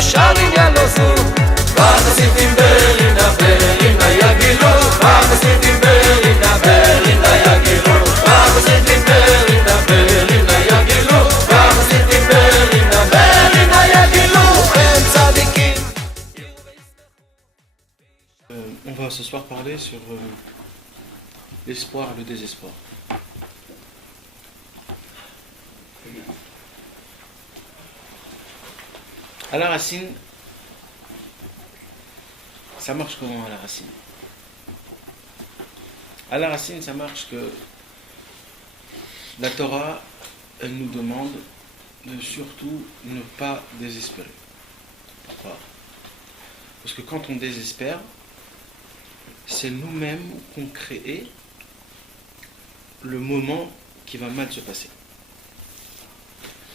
שרים ילוזו והחסידים ברינה ברינה יגילו והחסידים ברינה ברינה יגילו והחסידים ברינה ברינה יגילו והחסידים ברינה ברינה יגילו הם צדיקים. On va ce soir parler sur l'espoir et le désespoir. À la racine, ça marche comment à la racine? À la racine, ça marche que la Torah, elle nous demande de surtout ne pas désespérer. Pourquoi? Parce que quand on désespère, c'est nous-mêmes qu'on crée le moment qui va mal se passer.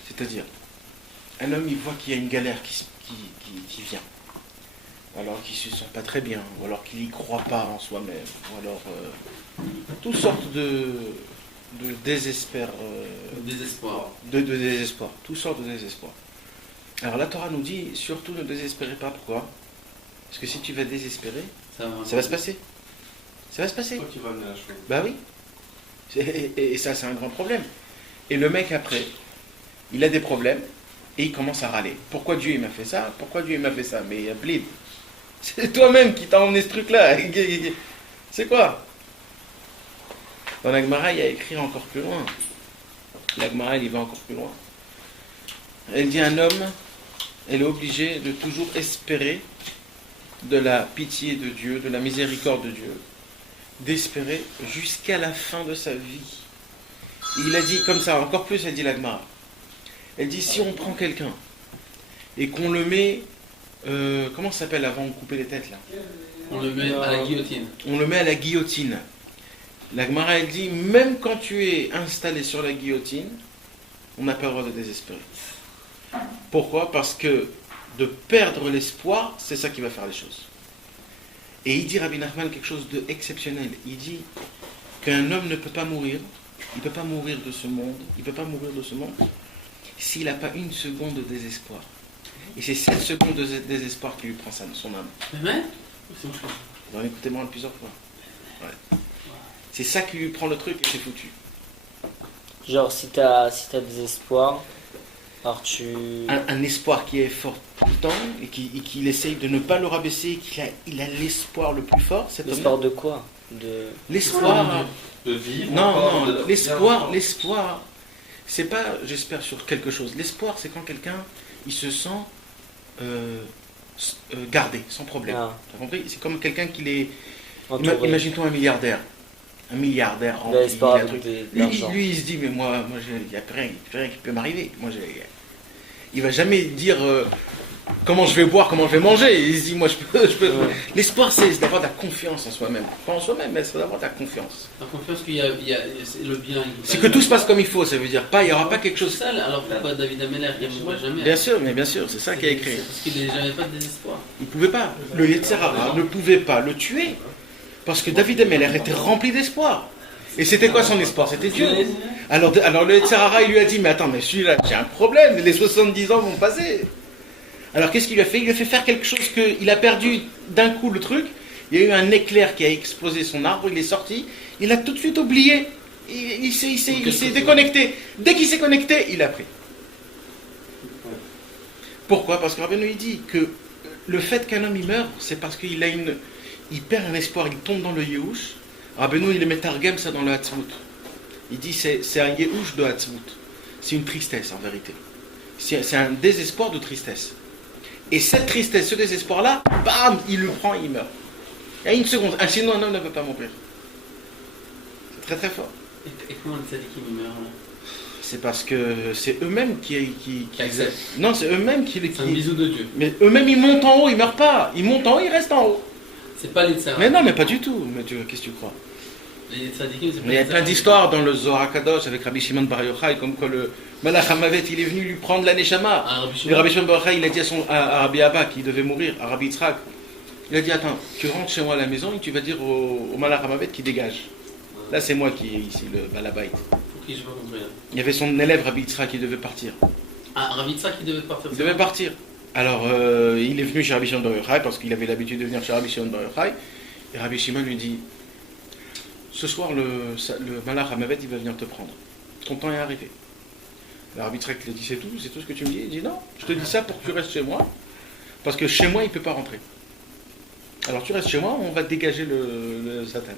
C'est-à-dire, un homme, il voit qu'il y a une galère qui vient, ou alors qu'il ne se sent pas très bien, ou alors qu'il n'y croit pas en soi-même, ou alors toutes sortes de désespoir, de désespoir, toutes sortes de désespoir. Alors la Torah nous dit, surtout ne désespérez pas. Pourquoi? Parce que si tu vas désespérer, ça va se passer. Ça va se passer. Toi qui vas amener la chose. Bah oui. Et ça, c'est un grand problème. Et le mec, après, il a des problèmes et il commence à râler. Pourquoi Dieu il m'a fait ça? Pourquoi Dieu il m'a fait ça? Mais Blid, c'est toi-même qui t'as emmené ce truc-là. C'est quoi? Dans la Gemara, il y a écrit encore plus loin. La Gemara, il va encore plus loin. Elle dit un homme, elle est obligée de toujours espérer de la pitié de Dieu, de la miséricorde de Dieu, d'espérer jusqu'à la fin de sa vie. Il a dit comme ça, encore plus, elle dit la Gemara. Elle dit si on prend quelqu'un et qu'on le met, comment ça s'appelle avant de couper les têtes là? On le met à la guillotine. On le met à la guillotine. La Gemara elle dit même quand tu es installé sur la guillotine, on n'a pas le droit de désespérer. Pourquoi? Parce que de perdre l'espoir, c'est ça qui va faire les choses. Et il dit Rabbi Nachman quelque chose d'exceptionnel. Il dit qu'un homme ne peut pas mourir, il ne peut pas mourir de ce monde, s'il n'a pas une seconde de désespoir. Et c'est cette seconde de désespoir qui lui prend son âme. Mais Vous en écoutez moi plusieurs fois. Ouais. C'est ça qui lui prend le truc et c'est foutu. Genre si t'as des espoirs, alors tu... Un espoir qui est fort tout le temps et qu'il essaye de ne pas le rabaisser, il a l'espoir le plus fort. L'espoir de quoi? L'espoir de vivre. Non, l'espoir, c'est pas j'espère sur quelque chose. L'espoir, c'est quand quelqu'un il se sent gardé, sans problème. Ah. T'as compris? C'est comme quelqu'un qui est. Entouré. Imagine-toi un milliardaire. Un milliardaire Il a l'espoir avec de l'argent. Lui, il se dit mais moi il n'y a plus rien qui peut m'arriver. Il va jamais dire comment je vais boire, comment je vais manger. Il se dit moi je peux. Ouais. L'espoir, c'est d'avoir de la confiance en soi-même. Pas en soi-même, mais c'est d'avoir de la confiance. la confiance qu'il y a le bien. C'est que tout se passe comme il faut, ça veut dire pas, il n'y aura pas quelque chose. Ça, alors pourquoi David Ameller il ne mourra jamais? Bien sûr, c'est ça qui a écrit. C'est parce qu'il n'avait pas de désespoir. Il ne pouvait pas. Le Yetzer Hara ne pouvait pas le tuer. Parce que David Ameller était rempli d'espoir. Et c'était quoi son espoir? C'était Dieu. Alors le Yetzer Hara, il lui a dit, mais attends, mais celui-là, j'ai un problème, les 70 ans vont passer. Alors qu'est-ce qu'il lui a fait? Il lui a fait faire quelque chose qu'il a perdu d'un coup le truc. Il y a eu un éclair qui a explosé son arbre, il est sorti, il a tout de suite oublié. Il s'est déconnecté. Dès qu'il s'est connecté, il a pris. Pourquoi? Parce que Rabbeinu il dit que le fait qu'un homme il meurt, c'est parce qu'il perd un espoir, il tombe dans le Yehush. Rabbeinu il met Targem ça dans le Hatzmut. Il dit c'est un Yehush de Hatzmut. C'est une tristesse en vérité. C'est un désespoir de tristesse. Et cette tristesse, ce désespoir-là, bam, il le prend, il meurt. Il y a une seconde. Sinon un homme ne peut pas mourir. C'est très très fort. Et comment les tzadikim meurent là? C'est parce que c'est eux-mêmes qui acceptent. Non, c'est eux-mêmes qui... C'est un bisou de Dieu. Mais eux-mêmes, ils montent en haut, ils meurent pas. Ils montent en haut, ils restent en haut. C'est pas les tzara. Mais non, mais pas du tout. Mais qu'est-ce que tu crois? Les tzadikim, c'est pas Mais il y a les plein tzara. d'histoires dans le Zohar Kadosh avec Rabbi Shimon Bar Yochai, comme quoi le Malach HaMavet, il est venu lui prendre la Neshama. Ah, Rabbi Et Shimon. Rabbi Shimon Bar Yochai, il a dit à Rabbi Abba, qui devait mourir, à Rabbi Yitzhak, il a dit, attends, tu rentres chez moi à la maison et tu vas dire au Malach HaMavet qui dégage. Là, c'est moi qui est ici, le Balabait. Pour qui je pas compris là. Il y avait son élève Rabbi Yitzhak qui devait partir. Ah, Ravitsa qui devait partir. Il devait partir. Alors, il est venu chez Rabbi Shimon Bar Yochai parce qu'il avait l'habitude de venir chez Rabbi Shimon Bar Yochai. Et Rabbi Shimon lui dit, ce soir, le Malach Hamavet, il va venir te prendre. Ton temps est arrivé. L'arbitre lui dit, c'est tout ce que tu me dis. Il dit, non, je te dis ça pour que tu restes chez moi, parce que chez moi, il ne peut pas rentrer. Alors tu restes chez moi, on va te dégager le Satan.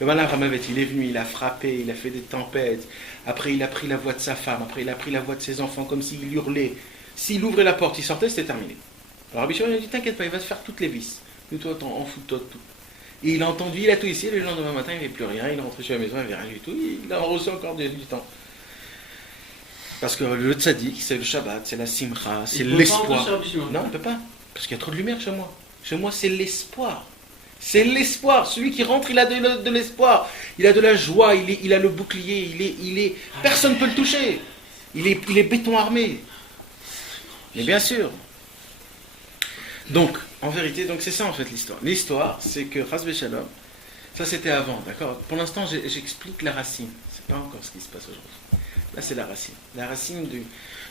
Le Malach Hamavet, il est venu, il a frappé, il a fait des tempêtes. Après, il a pris la voix de sa femme. Après, il a pris la voix de ses enfants, comme s'il hurlait. S'il ouvrait la porte, il sortait, c'était terminé. Alors Rabbi Shimon a dit, t'inquiète pas, il va te faire toutes les vis. Nous, toi, en fous-toi de tout. Et il a entendu, il a tout ici, le lendemain matin, il n'y avait plus rien, il est rentré chez la maison, il n'y avait rien du tout, il a reçu encore du temps. Parce que le tzaddik, c'est le Shabbat, c'est la simcha, c'est l'espoir. Non, on ne peut pas, parce qu'il y a trop de lumière chez moi. Chez moi, c'est l'espoir. C'est l'espoir. Celui qui rentre, il a de l'espoir. Il a de la joie, il a le bouclier, personne ne peut le toucher. Il est béton armé. Mais bien sûr. Donc, en vérité, c'est ça en fait l'histoire. L'histoire, c'est que Chas v'Shalom, ça c'était avant, d'accord. Pour l'instant, j'explique la racine. C'est pas encore ce qui se passe aujourd'hui. Là, c'est la racine. La racine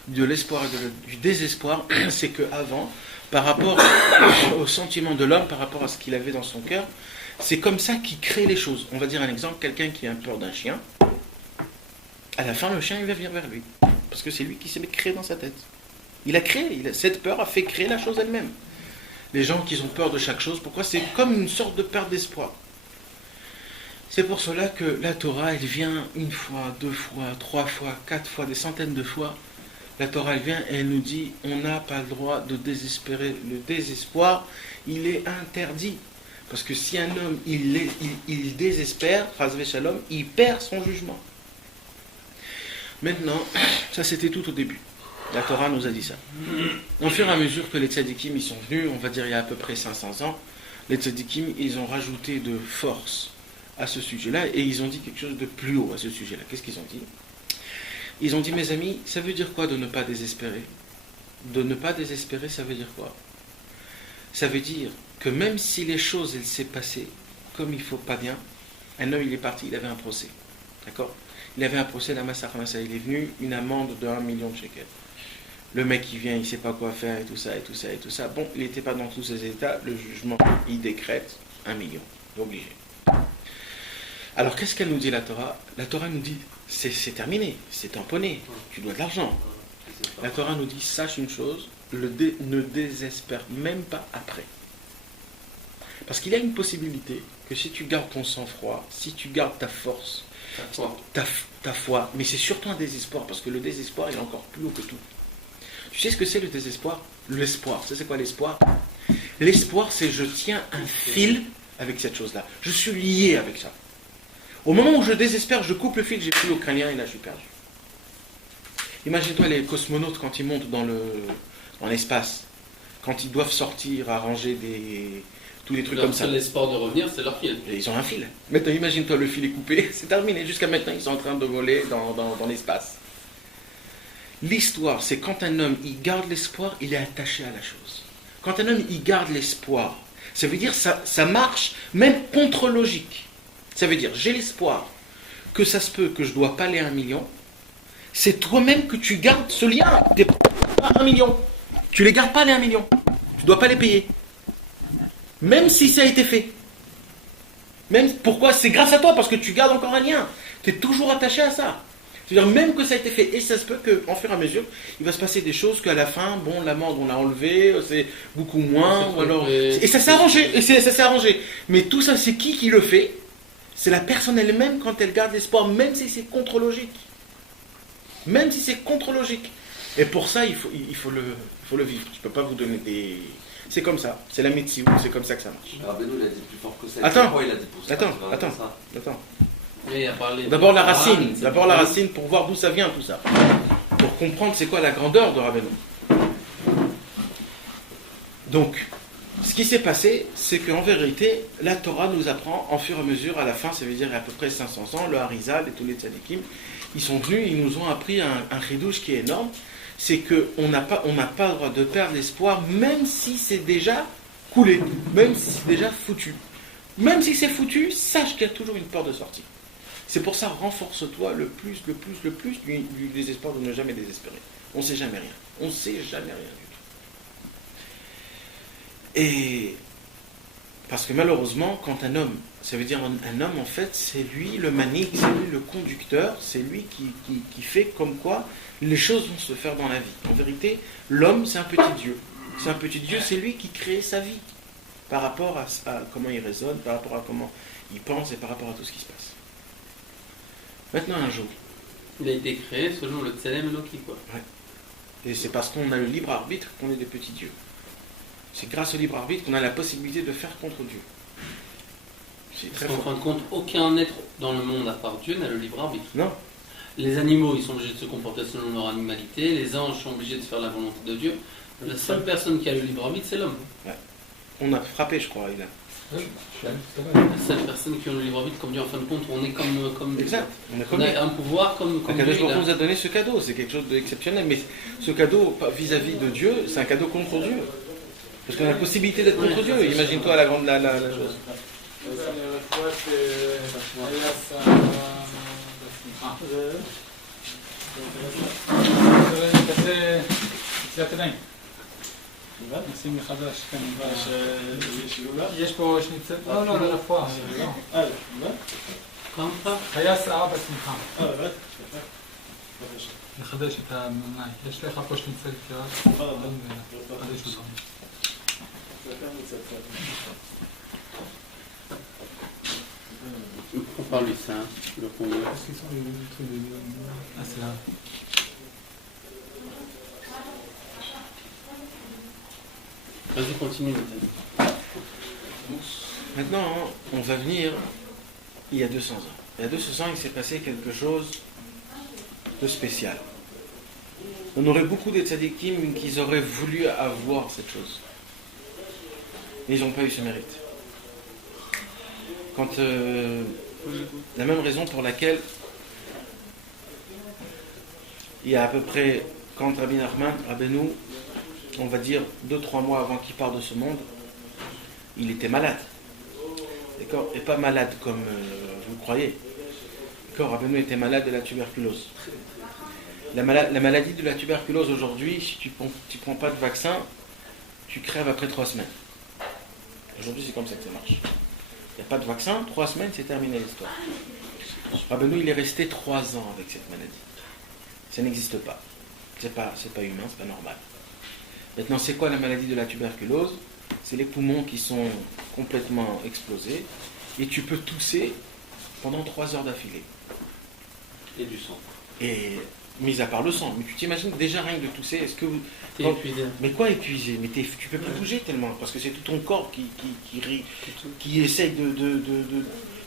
de l'espoir et du désespoir, c'est que avant, par rapport au sentiment de l'homme, par rapport à ce qu'il avait dans son cœur, c'est comme ça qu'il crée les choses. On va dire un exemple, quelqu'un qui a peur d'un chien, à la fin, le chien, il va venir vers lui. Parce que c'est lui qui s'est créé dans sa tête. Il a créé, cette peur a fait créer la chose elle-même. Les gens qui ont peur de chaque chose, pourquoi? C'est comme une sorte de perte d'espoir. C'est pour cela que la Torah, elle vient une fois, deux fois, trois fois, quatre fois, des centaines de fois. La Torah, elle vient et elle nous dit, on n'a pas le droit de désespérer. Le désespoir, il est interdit. Parce que si un homme, il désespère, Chas v'Shalom, il perd son jugement. Maintenant, ça c'était tout au début. La Torah nous a dit ça. Au fur et à mesure que les tzadikim ils sont venus, on va dire il y a à peu près 500 ans, les tzadikim ils ont rajouté de force à ce sujet-là et ils ont dit quelque chose de plus haut à ce sujet-là. Qu'est-ce qu'ils ont dit? Ils ont dit, mes amis, ça veut dire quoi de ne pas désespérer? De ne pas désespérer, ça veut dire quoi? Ça veut dire que même si les choses elles s'est passées comme il ne faut pas bien, un homme il est parti, il avait un procès. D'accord? Il avait un procès, la Massach Massa, il est venu, une amende de 1 million de shekels. Le mec il vient, il ne sait pas quoi faire et tout ça, et tout ça, et tout ça. Bon, il n'était pas dans tous ses états, le jugement, il décrète 1 million, obligé. Alors qu'est-ce qu'elle nous dit la Torah? La Torah nous dit, c'est terminé, c'est tamponné, tu dois de l'argent. La Torah nous dit, sache une chose, ne désespère même pas après. Parce qu'il y a une possibilité que si tu gardes ton sang-froid, si tu gardes ta force, ta foi, mais c'est surtout un désespoir, parce que le désespoir il est encore plus haut que tout. Tu sais ce que c'est le désespoir? L'espoir. C'est quoi l'espoir? L'espoir, c'est je tiens un fil avec cette chose-là. Je suis lié avec ça. Au moment où je désespère, je coupe le fil, j'ai plus le crânien et là je suis perdu. Imagine-toi les cosmonautes quand ils montent dans l'espace, quand ils doivent sortir, arranger tous les trucs comme ça. L'espoir de revenir, c'est leur fil. Et ils ont un fil. Maintenant, imagine-toi, le fil est coupé, c'est terminé. Jusqu'à maintenant, ils sont en train de voler dans l'espace. L'histoire, c'est quand un homme, il garde l'espoir, il est attaché à la chose. Quand un homme, il garde l'espoir, ça veut dire ça marche même contre logique. Ça veut dire, j'ai l'espoir que ça se peut que je ne dois pas aller à 1 million. C'est toi-même que tu gardes ce lien. Tu n'es pas à 1 million. Tu ne les gardes pas les 1 million. Tu ne dois pas les payer. Même si ça a été fait. Pourquoi? C'est grâce à toi, parce que tu gardes encore un lien. Tu es toujours attaché à ça. C'est-à-dire même que ça a été fait, et ça se peut qu'en fur et à mesure, il va se passer des choses qu'à la fin, bon, l'amende on l'a enlevée, c'est beaucoup moins, ou alors... Et ça s'est arrangé, Mais tout ça, c'est qui le fait? C'est la personne elle-même quand elle garde l'espoir, même si c'est contre-logique. Même si c'est contre-logique. Et pour ça, il faut le vivre. Je ne peux pas vous donner des... C'est comme ça, c'est la médecine, c'est comme ça que ça marche. Alors Benoît, il a dit plus fort que ça. Attends, il a dit pour ça, attends. Oui, D'abord la racine, pour voir d'où ça vient tout ça. Pour comprendre c'est quoi la grandeur de Rabbeinu. Donc, ce qui s'est passé, c'est qu'en vérité, la Torah nous apprend, en fur et à mesure, à la fin, ça veut dire à peu près 500 ans, le Harizal et tous les tzadikim, ils sont venus, ils nous ont appris un chidouche qui est énorme, c'est qu'on n'a pas le droit de perdre l'espoir, même si c'est déjà coulé, même si c'est déjà foutu. Même si c'est foutu, sache qu'il y a toujours une porte de sortie. C'est pour ça, renforce-toi le plus du désespoir de ne jamais désespérer. On ne sait jamais rien. On ne sait jamais rien du tout. Et parce que malheureusement, quand un homme, ça veut dire un homme en fait, c'est lui le manique, c'est lui le conducteur, c'est lui qui fait comme quoi les choses vont se faire dans la vie. En vérité, l'homme c'est un petit Dieu. C'est un petit Dieu, c'est lui qui crée sa vie par rapport à comment il raisonne, par rapport à comment il pense et par rapport à tout ce qui se passe. Maintenant un jour. Il a été créé selon le Tselem Eloki, quoi. Et c'est parce qu'on a le libre arbitre qu'on est des petits dieux. C'est grâce au libre arbitre qu'on a la possibilité de faire contre Dieu. C'est très Parce qu'en fort. fin de compte, aucun être dans le monde à part Dieu n'a le libre arbitre. Non. Les animaux, ils sont obligés de se comporter selon leur animalité. Les anges sont obligés de faire la volonté de Dieu. La seule personne qui a le libre arbitre, c'est l'homme. On a frappé, je crois, il a. La seule personne qui a le libre arbitre, comme Dieu, en fin de compte, on est comme Exact. on a un pouvoir comme Akadosh Dieu. Baruch Hu nous a donné ce cadeau, c'est quelque chose d'exceptionnel, mais ce cadeau vis-à-vis de Dieu, c'est un cadeau contre Dieu. Parce qu'on a la possibilité d'être contre Dieu, imagine-toi la chose. נשים מחדש כאן. יש פה שניצל... לא, לרפואה. כמה? היה שעה בשמחה. לחדש את המנאי. יש לך פה שניצל קראת. לחדש אותו. On parle de ça, le conduit. Est-ce qu'ils sont les trucs de... Ah, c'est là. Vas-y, continue. Maintenant, on va venir il y a 200 ans. Il y a 200 ans, il s'est passé quelque chose de spécial. On aurait beaucoup de tzadikim qui auraient voulu avoir cette chose. Mais ils n'ont pas eu ce mérite. Quand la même raison pour laquelle il y a à peu près, quand Rabbi Nachman, Rabbeinu, on va dire 2-3 mois avant qu'il parte de ce monde, il était malade. D'accord ? Et pas malade comme vous le croyez. D'accord ? Rabbeinu était malade de la tuberculose. La maladie de la tuberculose aujourd'hui, si tu ne prends pas de vaccin, tu crèves après 3 semaines. Aujourd'hui, c'est comme ça que ça marche. Il n'y a pas de vaccin, 3 semaines, c'est terminé l'histoire. Rabbeinu, il est resté 3 ans avec cette maladie. Ça n'existe pas. C'est pas humain, c'est pas normal. Maintenant, c'est quoi la maladie de la tuberculose ? C'est les poumons qui sont complètement explosés et tu peux tousser pendant 3 heures d'affilée. Et du sang. Et mis à part le sang, mais tu t'imagines déjà rien que de tousser, est-ce que vous... T'es épuisé. Mais quoi épuisé ? Mais tu peux plus bouger tellement, parce que c'est tout ton corps qui essaye de...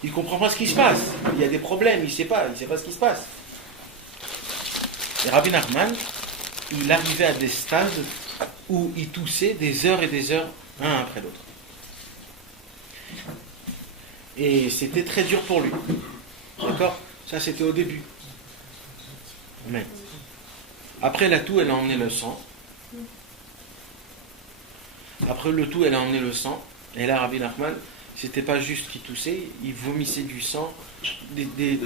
Il comprend pas ce qui se passe. Il y a des problèmes, il sait pas ce qui se passe. Et Rabbi Nachman, il arrivait à des stades où il toussait des heures et des heures, un après l'autre. Et c'était très dur pour lui. D'accord ? Ça, c'était au début. Amen. Après la toux, elle a emmené le sang. Après le toux, elle a emmené le sang. Et là, Rabbi Nachman, c'était pas juste qu'il toussait, il vomissait du sang, des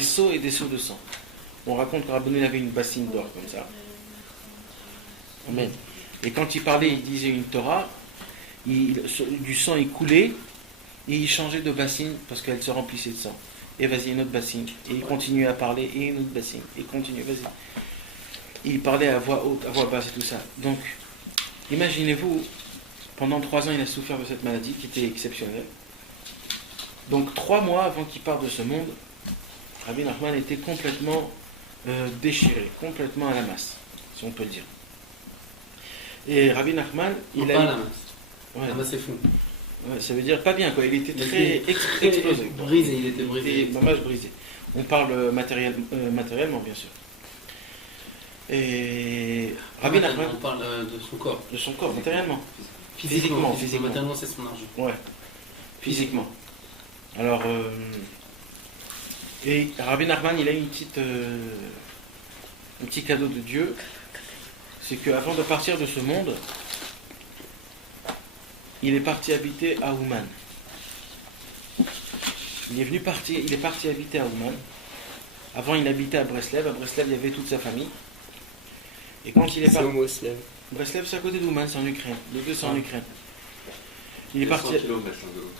seaux et des seaux de sang. On raconte que Rabbeinu avait une bassine d'or comme ça. Amen. Et quand il parlait, il disait une Torah, du sang il coulait et il changeait de bassine parce qu'elle se remplissait de sang. Et vas-y, une autre bassine. Et il continuait à parler et une autre bassine. Et continue, vas-y. Et il parlait à voix haute, à voix basse et tout ça. Donc, imaginez-vous, pendant 3 ans, il a souffert de cette maladie qui était exceptionnelle. Donc, 3 mois avant qu'il parte de ce monde, Rabbi Nachman était complètement déchiré, complètement à la masse, si on peut le dire. Et Rabbi Nachman, il Pas a... à la masse. Ouais, La masse, c'est fou. ouais, ça veut dire pas bien, quoi. Il était très explosé. Quoi. Brisé, il était Il brisé. était dommage brisé. On parle matériellement, bien sûr. Et Rabbi Nachman, On parle de son corps. de son corps, matériellement. Physiquement. Physiquement. Matériellement, c'est son argent. Ouais, physiquement. Alors, et Rabbi Nachman, il a un petit cadeau de Dieu, c'est qu'avant de partir de ce monde, il est parti habiter à Ouman. Il est parti habiter à Ouman. Avant, il habitait à Breslev. À Breslev, il y avait toute sa famille. Et quand il est C'est parti... homo-slave. Breslev, c'est à côté d'Ouman, c'est en Ukraine. Les deux, c'est en Ukraine. Il est parti. 100 km l'un de l'autre.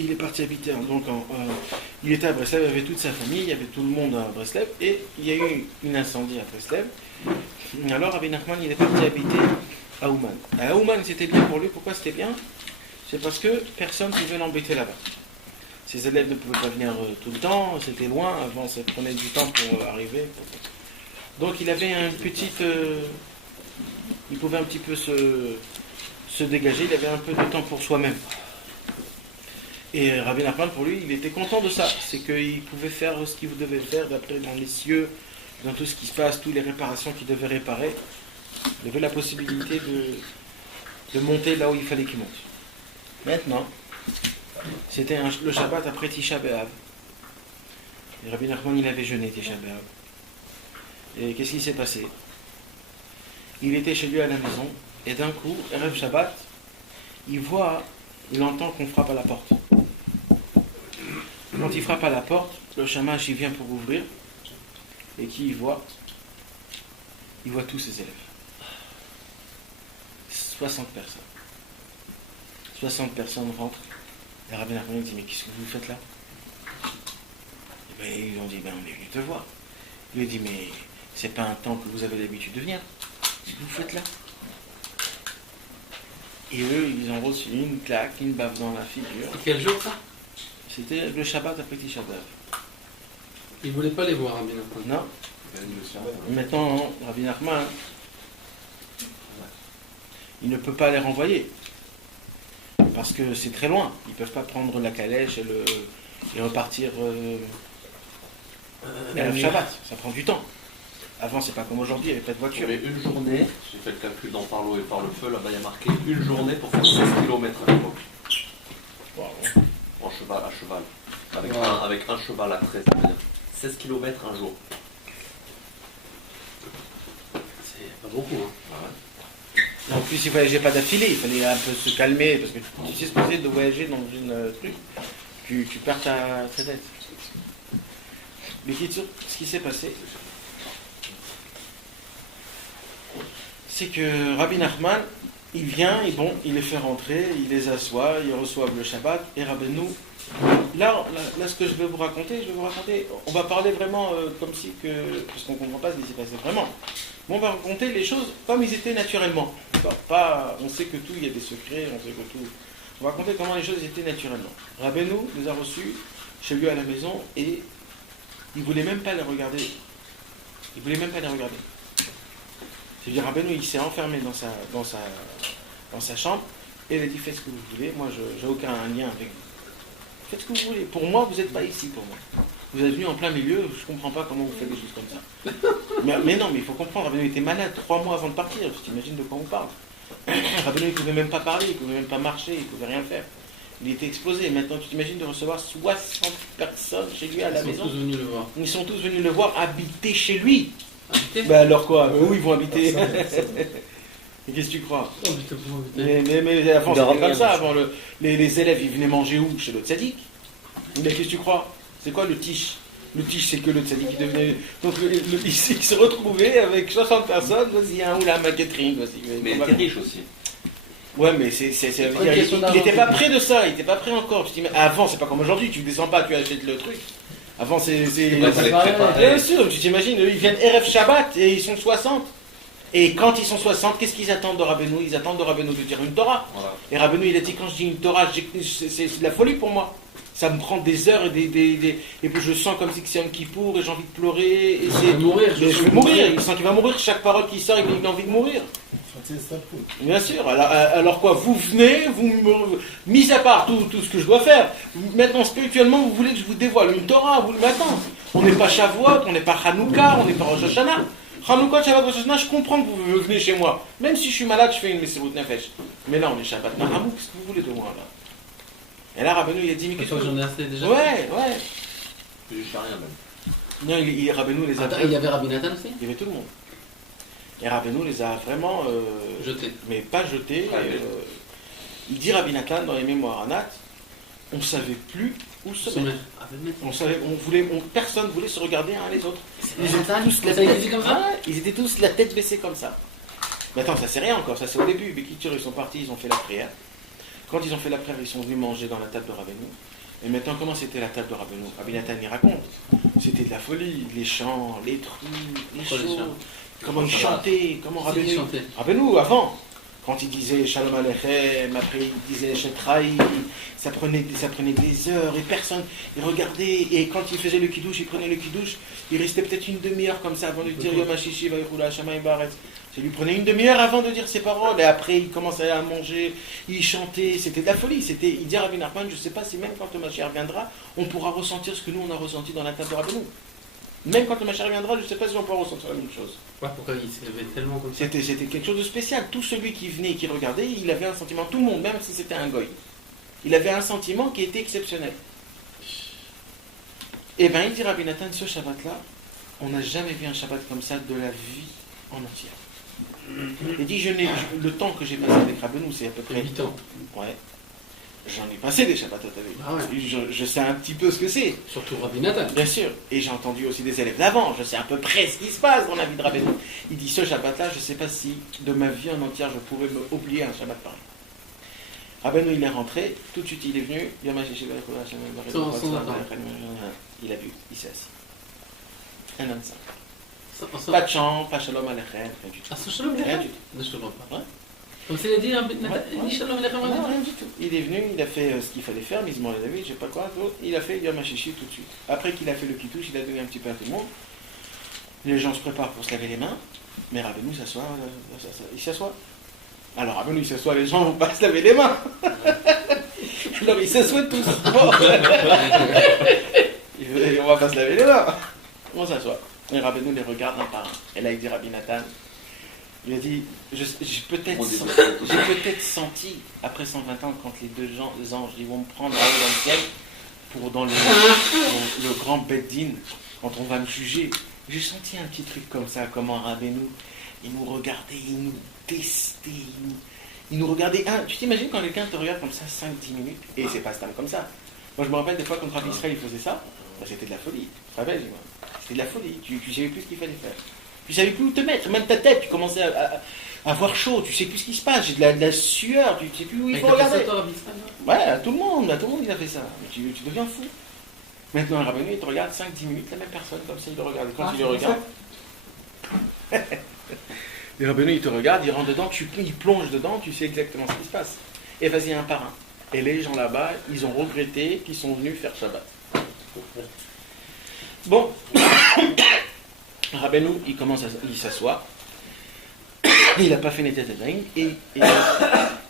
Il est parti habiter, il était à Breslev, il y avait toute sa famille, il y avait tout le monde à Breslev, et il y a eu une incendie à Breslev. Alors Rabbi Nachman, il est parti habiter à Ouman. À Ouman, c'était bien pour lui. Pourquoi c'était bien? C'est parce que personne ne pouvait l'embêter là-bas. Ses élèves ne pouvaient pas venir tout le temps, c'était loin, avant ça prenait du temps pour arriver. Donc il avait une petite... il pouvait un petit peu se dégager, il avait un peu de temps pour soi-même. Et Rabbi Nachman, pour lui, il était content de ça. C'est qu'il pouvait faire ce qu'il devait faire, d'après dans les cieux, dans tout ce qui se passe, toutes les réparations qu'il devait réparer. Il avait la possibilité de monter là où il fallait qu'il monte. Maintenant, c'était le Shabbat après Tisha B'Av. Et Rabbi Nachman, il avait jeûné Tisha B'Av. Et qu'est-ce qui s'est passé? Il était chez lui à la maison, et d'un coup, Erev Shabbat, il entend qu'on frappe à la porte. Quand il frappe à la porte, le shamash il vient pour ouvrir, et qui il voit? Il voit tous ses élèves. 60 personnes. 60 personnes rentrent, et Rabbi Nachman dit, mais qu'est-ce que vous faites là? Et ils lui ont dit, on est venu te voir. Il lui a dit, mais c'est pas un temps que vous avez l'habitude de venir. Qu'est-ce que vous faites là? Et eux, ils ont reçu une claque, une baffe dans la figure. Et quel jour ça? C'était le Shabbat après Tisha B'Av. Il ne voulait pas les voir, Rabbi Nachman. Non. Maintenant, Rabbi Nachman, il ne peut pas les renvoyer. Parce que c'est très loin. Ils ne peuvent pas prendre la calèche et repartir le Shabbat. Ça prend du temps. Avant, c'est pas comme aujourd'hui, il n'y avait pas de voiture. Mais une journée, j'ai fait le calcul dans Parlo et par le feu, là-bas il y a marqué une journée pour faire 16 km à l'époque. Wow. En cheval, à cheval. Avec un cheval à 13, ça veut dire 16 km un jour. C'est pas beaucoup, hein. En plus, il ne voyageait pas d'affilée, il fallait un peu se calmer, parce que tu sais ce que c'est de voyager dans une truc, tu perds ta tête. Mais ce qui s'est passé, c'est que Rabbi Nachman, il vient, et bon, il les fait rentrer, il les assoit, ils reçoivent le Shabbat, et Rabbeinu, là, ce que je vais vous raconter, on va parler vraiment comme si que, parce qu'on ne comprend pas ce qui s'est passé vraiment, mais on va raconter les choses comme ils étaient naturellement. Pas, on sait que tout, il y a des secrets, on sait que tout. On va raconter comment les choses étaient naturellement. Rabbeinu les a reçus chez lui à la maison, et il ne voulait même pas les regarder. C'est-à-dire, Rabbeinu, il s'est enfermé dans sa chambre, et il a dit, faites ce que vous voulez, moi je n'ai aucun lien avec vous. Faites ce que vous voulez. Pour moi, vous n'êtes pas ici pour moi. Vous êtes venu en plein milieu, je ne comprends pas comment vous faites des choses comme ça. mais non, mais il faut comprendre, Rabbeinu était malade 3 mois avant de partir, tu t'imagines de quoi on parle. Rabbeinu, il ne pouvait même pas parler, il ne pouvait même pas marcher, il ne pouvait rien faire. Il était explosé. Maintenant, tu t'imagines de recevoir 60 personnes chez lui à la maison. Ils sont tous venus le voir. Ils sont tous venus le voir habiter chez lui. Habiter? Bah alors quoi? Où ils vont habiter? Et qu'est-ce que tu crois? Mais avant c'était comme ça, avant les élèves ils venaient manger où? Chez le tzaddik. Mais qu'est-ce que tu crois? C'est quoi le tiche? Le tiche c'est que le tzaddik qui devenait... Donc il se retrouvait avec 60 personnes, vas-y un oula ma Catherine, vas-y. Mais il était riche aussi. Ouais mais il n'était pas prêt de ça, il n'était pas prêt encore. Tu dis, mais avant c'est pas comme aujourd'hui, tu descends pas, tu achètes le truc. Avant c'est... Bien sûr, tu t'imagines, ils viennent Erev Shabbat et ils sont 60. Et quand ils sont 60, qu'est-ce qu'ils attendent de Rabbeinu? Ils attendent de Rabbeinu de dire une Torah. Voilà. Et Rabbeinu il a dit, quand je dis une Torah, c'est de la folie pour moi. Ça me prend des heures et puis je sens comme si c'est un Kippour et j'ai envie de pleurer. Et je vais mourir. Je vais mourir. Il sent qu'il va mourir. Chaque parole qui sort, il a envie de mourir. Bien sûr. Alors quoi? Vous venez, mis à part tout ce que je dois faire, maintenant spirituellement, vous voulez que je vous dévoile une Torah? Maintenant, on n'est pas Shavuot, on n'est pas Hanouka, on n'est pas Rosh Hashanah. Hanouka, Shabbat, Rosh Hashanah, je comprends que vous venez chez moi. Même si je suis malade, je fais une Messirut Nefesh. Mais là, on est Shabbat Nahamou, qu'est-ce que vous voulez de moi là? Et là, Rabbeinu, il a dit, mais qu'est-ce que j'en ai assez déjà? Ouais. Je sais rien même. Non, Rabbeinu les a... Attends, il y avait Rabbi Nathan aussi? Il y avait tout le monde. Et Rabbeinu les a vraiment... jetés. Mais pas jetés. Il dit Rabbi Nathan dans les mémoires à Nat, on ne savait plus où se mettre. Personne ne voulait se regarder un les autres. Ils étaient tous la tête baissée comme ça. Mais attends, ça c'est rien encore, ça c'est au début. Les Kittur, ils sont partis, ils ont fait la prière. Quand ils ont fait la prière, ils sont venus manger dans la table de Rabbeinu. Et maintenant, comment c'était la table de Rabbeinu? Rabbi Nathan y raconte. C'était de la folie, les chants, les trucs, les Pourquoi les choses. chants? Comment ils chantaient, comment C'est qui Rabbeinu. chantait? Rabbeinu, avant, quand il disait Shalom Aleichem, après il disait Shetraï, ça prenait des heures et personne, il regardait, et quand il faisait le kidouche, il prenait le kidouche, il restait peut-être une demi-heure comme ça avant de dire Yom HaShishi Vayichula Hashamayim Baaretz. Ça lui prenait une demi-heure avant de dire ses paroles, et après il commençait à manger, il chantait, c'était de la folie. Il dit à Rabbi Nachman, je ne sais pas si même quand le Mashiach viendra, on pourra ressentir ce que nous on a ressenti dans la table de Rabbeinu. Même quand le Mashiach viendra, je ne sais pas si on pourra ressentir la même chose. Ouais, pourquoi il s'élevait tellement comme ça? C'était quelque chose de spécial. Tout celui qui venait et qui regardait, il avait un sentiment, tout le monde, même si c'était un goy, il avait un sentiment qui était exceptionnel. Et bien il dit Rabbi Nathan, ce Shabbat-là, on n'a jamais vu un Shabbat comme ça de la vie en entière. Il dit, le temps que j'ai passé avec Rabbeinu, c'est à peu près 8 ans. Ouais. J'en ai passé des Shabbatot avec lui. Ah ouais. Je sais un petit peu ce que c'est. Surtout Rabbi Nathan. Bien sûr. Et j'ai entendu aussi des élèves d'avant. Je sais à peu près ce qui se passe dans la vie de Rabbeinu. Il dit, ce Shabbat-là, je ne sais pas si de ma vie en entière, je pourrais me oublier un Shabbat pareil. Rabbeinu, il est rentré. Tout de suite, il est venu. Il a vu. Il s'est assis. Un homme simple. Pas de chant, pas Shalom Aleichem, rien du tout. Ah, c'est Shalom Rien Aleichem? du tout. Je te comprends pas. Ouais. Comme c'est dit, Rabbi Nathan, Ouais, il ouais. dit Shalom Aleichem. Non, rien du tout. Il est venu, il a fait ce qu'il fallait faire, Mizmor les David, je sais pas quoi, tout. Il a fait Yom HaShishi tout de suite. Après qu'il a fait le kitouche, il a donné un petit peu à tout le monde. Les gens se préparent pour se laver les mains, mais Rabbeinu s'assoit, il s'assoit. Alors Rabbeinu il s'assoit, les gens vont pas se laver les mains. Alors ils s'assoient tous. Bon. On va pas se laver les mains. On s'assoit. Et Rabbeinu les regarde un par un. Et là il dit Rabbi Nathan, il a dit, j'ai peut-être senti, après 120 ans, quand les deux anges, ils vont me prendre là-haut dans le ciel, dans le grand Beddin, quand on va me juger, j'ai senti un petit truc comme ça, comment Rabbeinu, il nous regardait, il nous testait, il nous regardait. Tu t'imagines quand quelqu'un te regarde comme ça 5-10 minutes, et c'est pas stable comme ça. Moi je me rappelle des fois quand Rabbi Israël il faisait ça, c'était de la folie, tu te rappelles, c'était de la folie, tu savais plus ce qu'il fallait faire. Tu savais plus où te mettre, même ta tête, tu commençais à avoir chaud, tu sais plus ce qui se passe, j'ai de la sueur, tu sais plus où il faut regarder. Ouais, à tout le monde il a fait ça, mais tu deviens fou. Maintenant un rabbin il te regarde 5-10 minutes, la même personne comme ça, il le regarde. Quand il le regarde, le rabbin il te regarde, il rentre dedans, il plonge dedans, tu sais exactement ce qui se passe. Et vas-y un par un. Et les gens là-bas, ils ont regretté qu'ils sont venus faire Shabbat. Bon. Rabbeinu, il s'assoit, il n'a pas fait Netet Edaim, et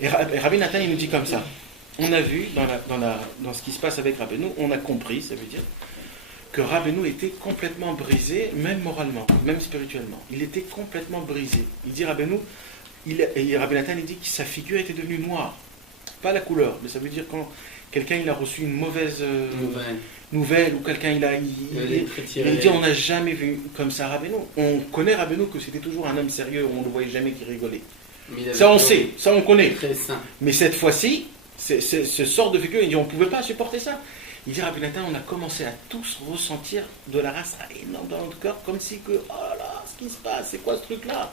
Rabbi Nathan, il nous dit comme ça. On a vu, dans ce qui se passe avec Rabbeinu, on a compris, ça veut dire, que Rabbeinu était complètement brisé, même moralement, même spirituellement. Il était complètement brisé. Il dit Rabbeinu, et Rabbi Nathan, il dit que sa figure était devenue noire. Pas la couleur, mais ça veut dire quand quelqu'un il a reçu une mauvaise nouvelle ou quelqu'un il dit on n'a jamais vu comme ça Rabbeinu. On connaît Rabbeinu que c'était toujours un homme sérieux, on ne le voyait jamais qui rigolait. Ça on sait, ça on connaît. Mais cette fois-ci, ce sort de figure, il dit on ne pouvait pas supporter ça. Il dit Rabbi Nathan, on a commencé à tous ressentir de la race énorme dans notre cœur, comme si que oh là, ce qui se passe, c'est quoi ce truc-là?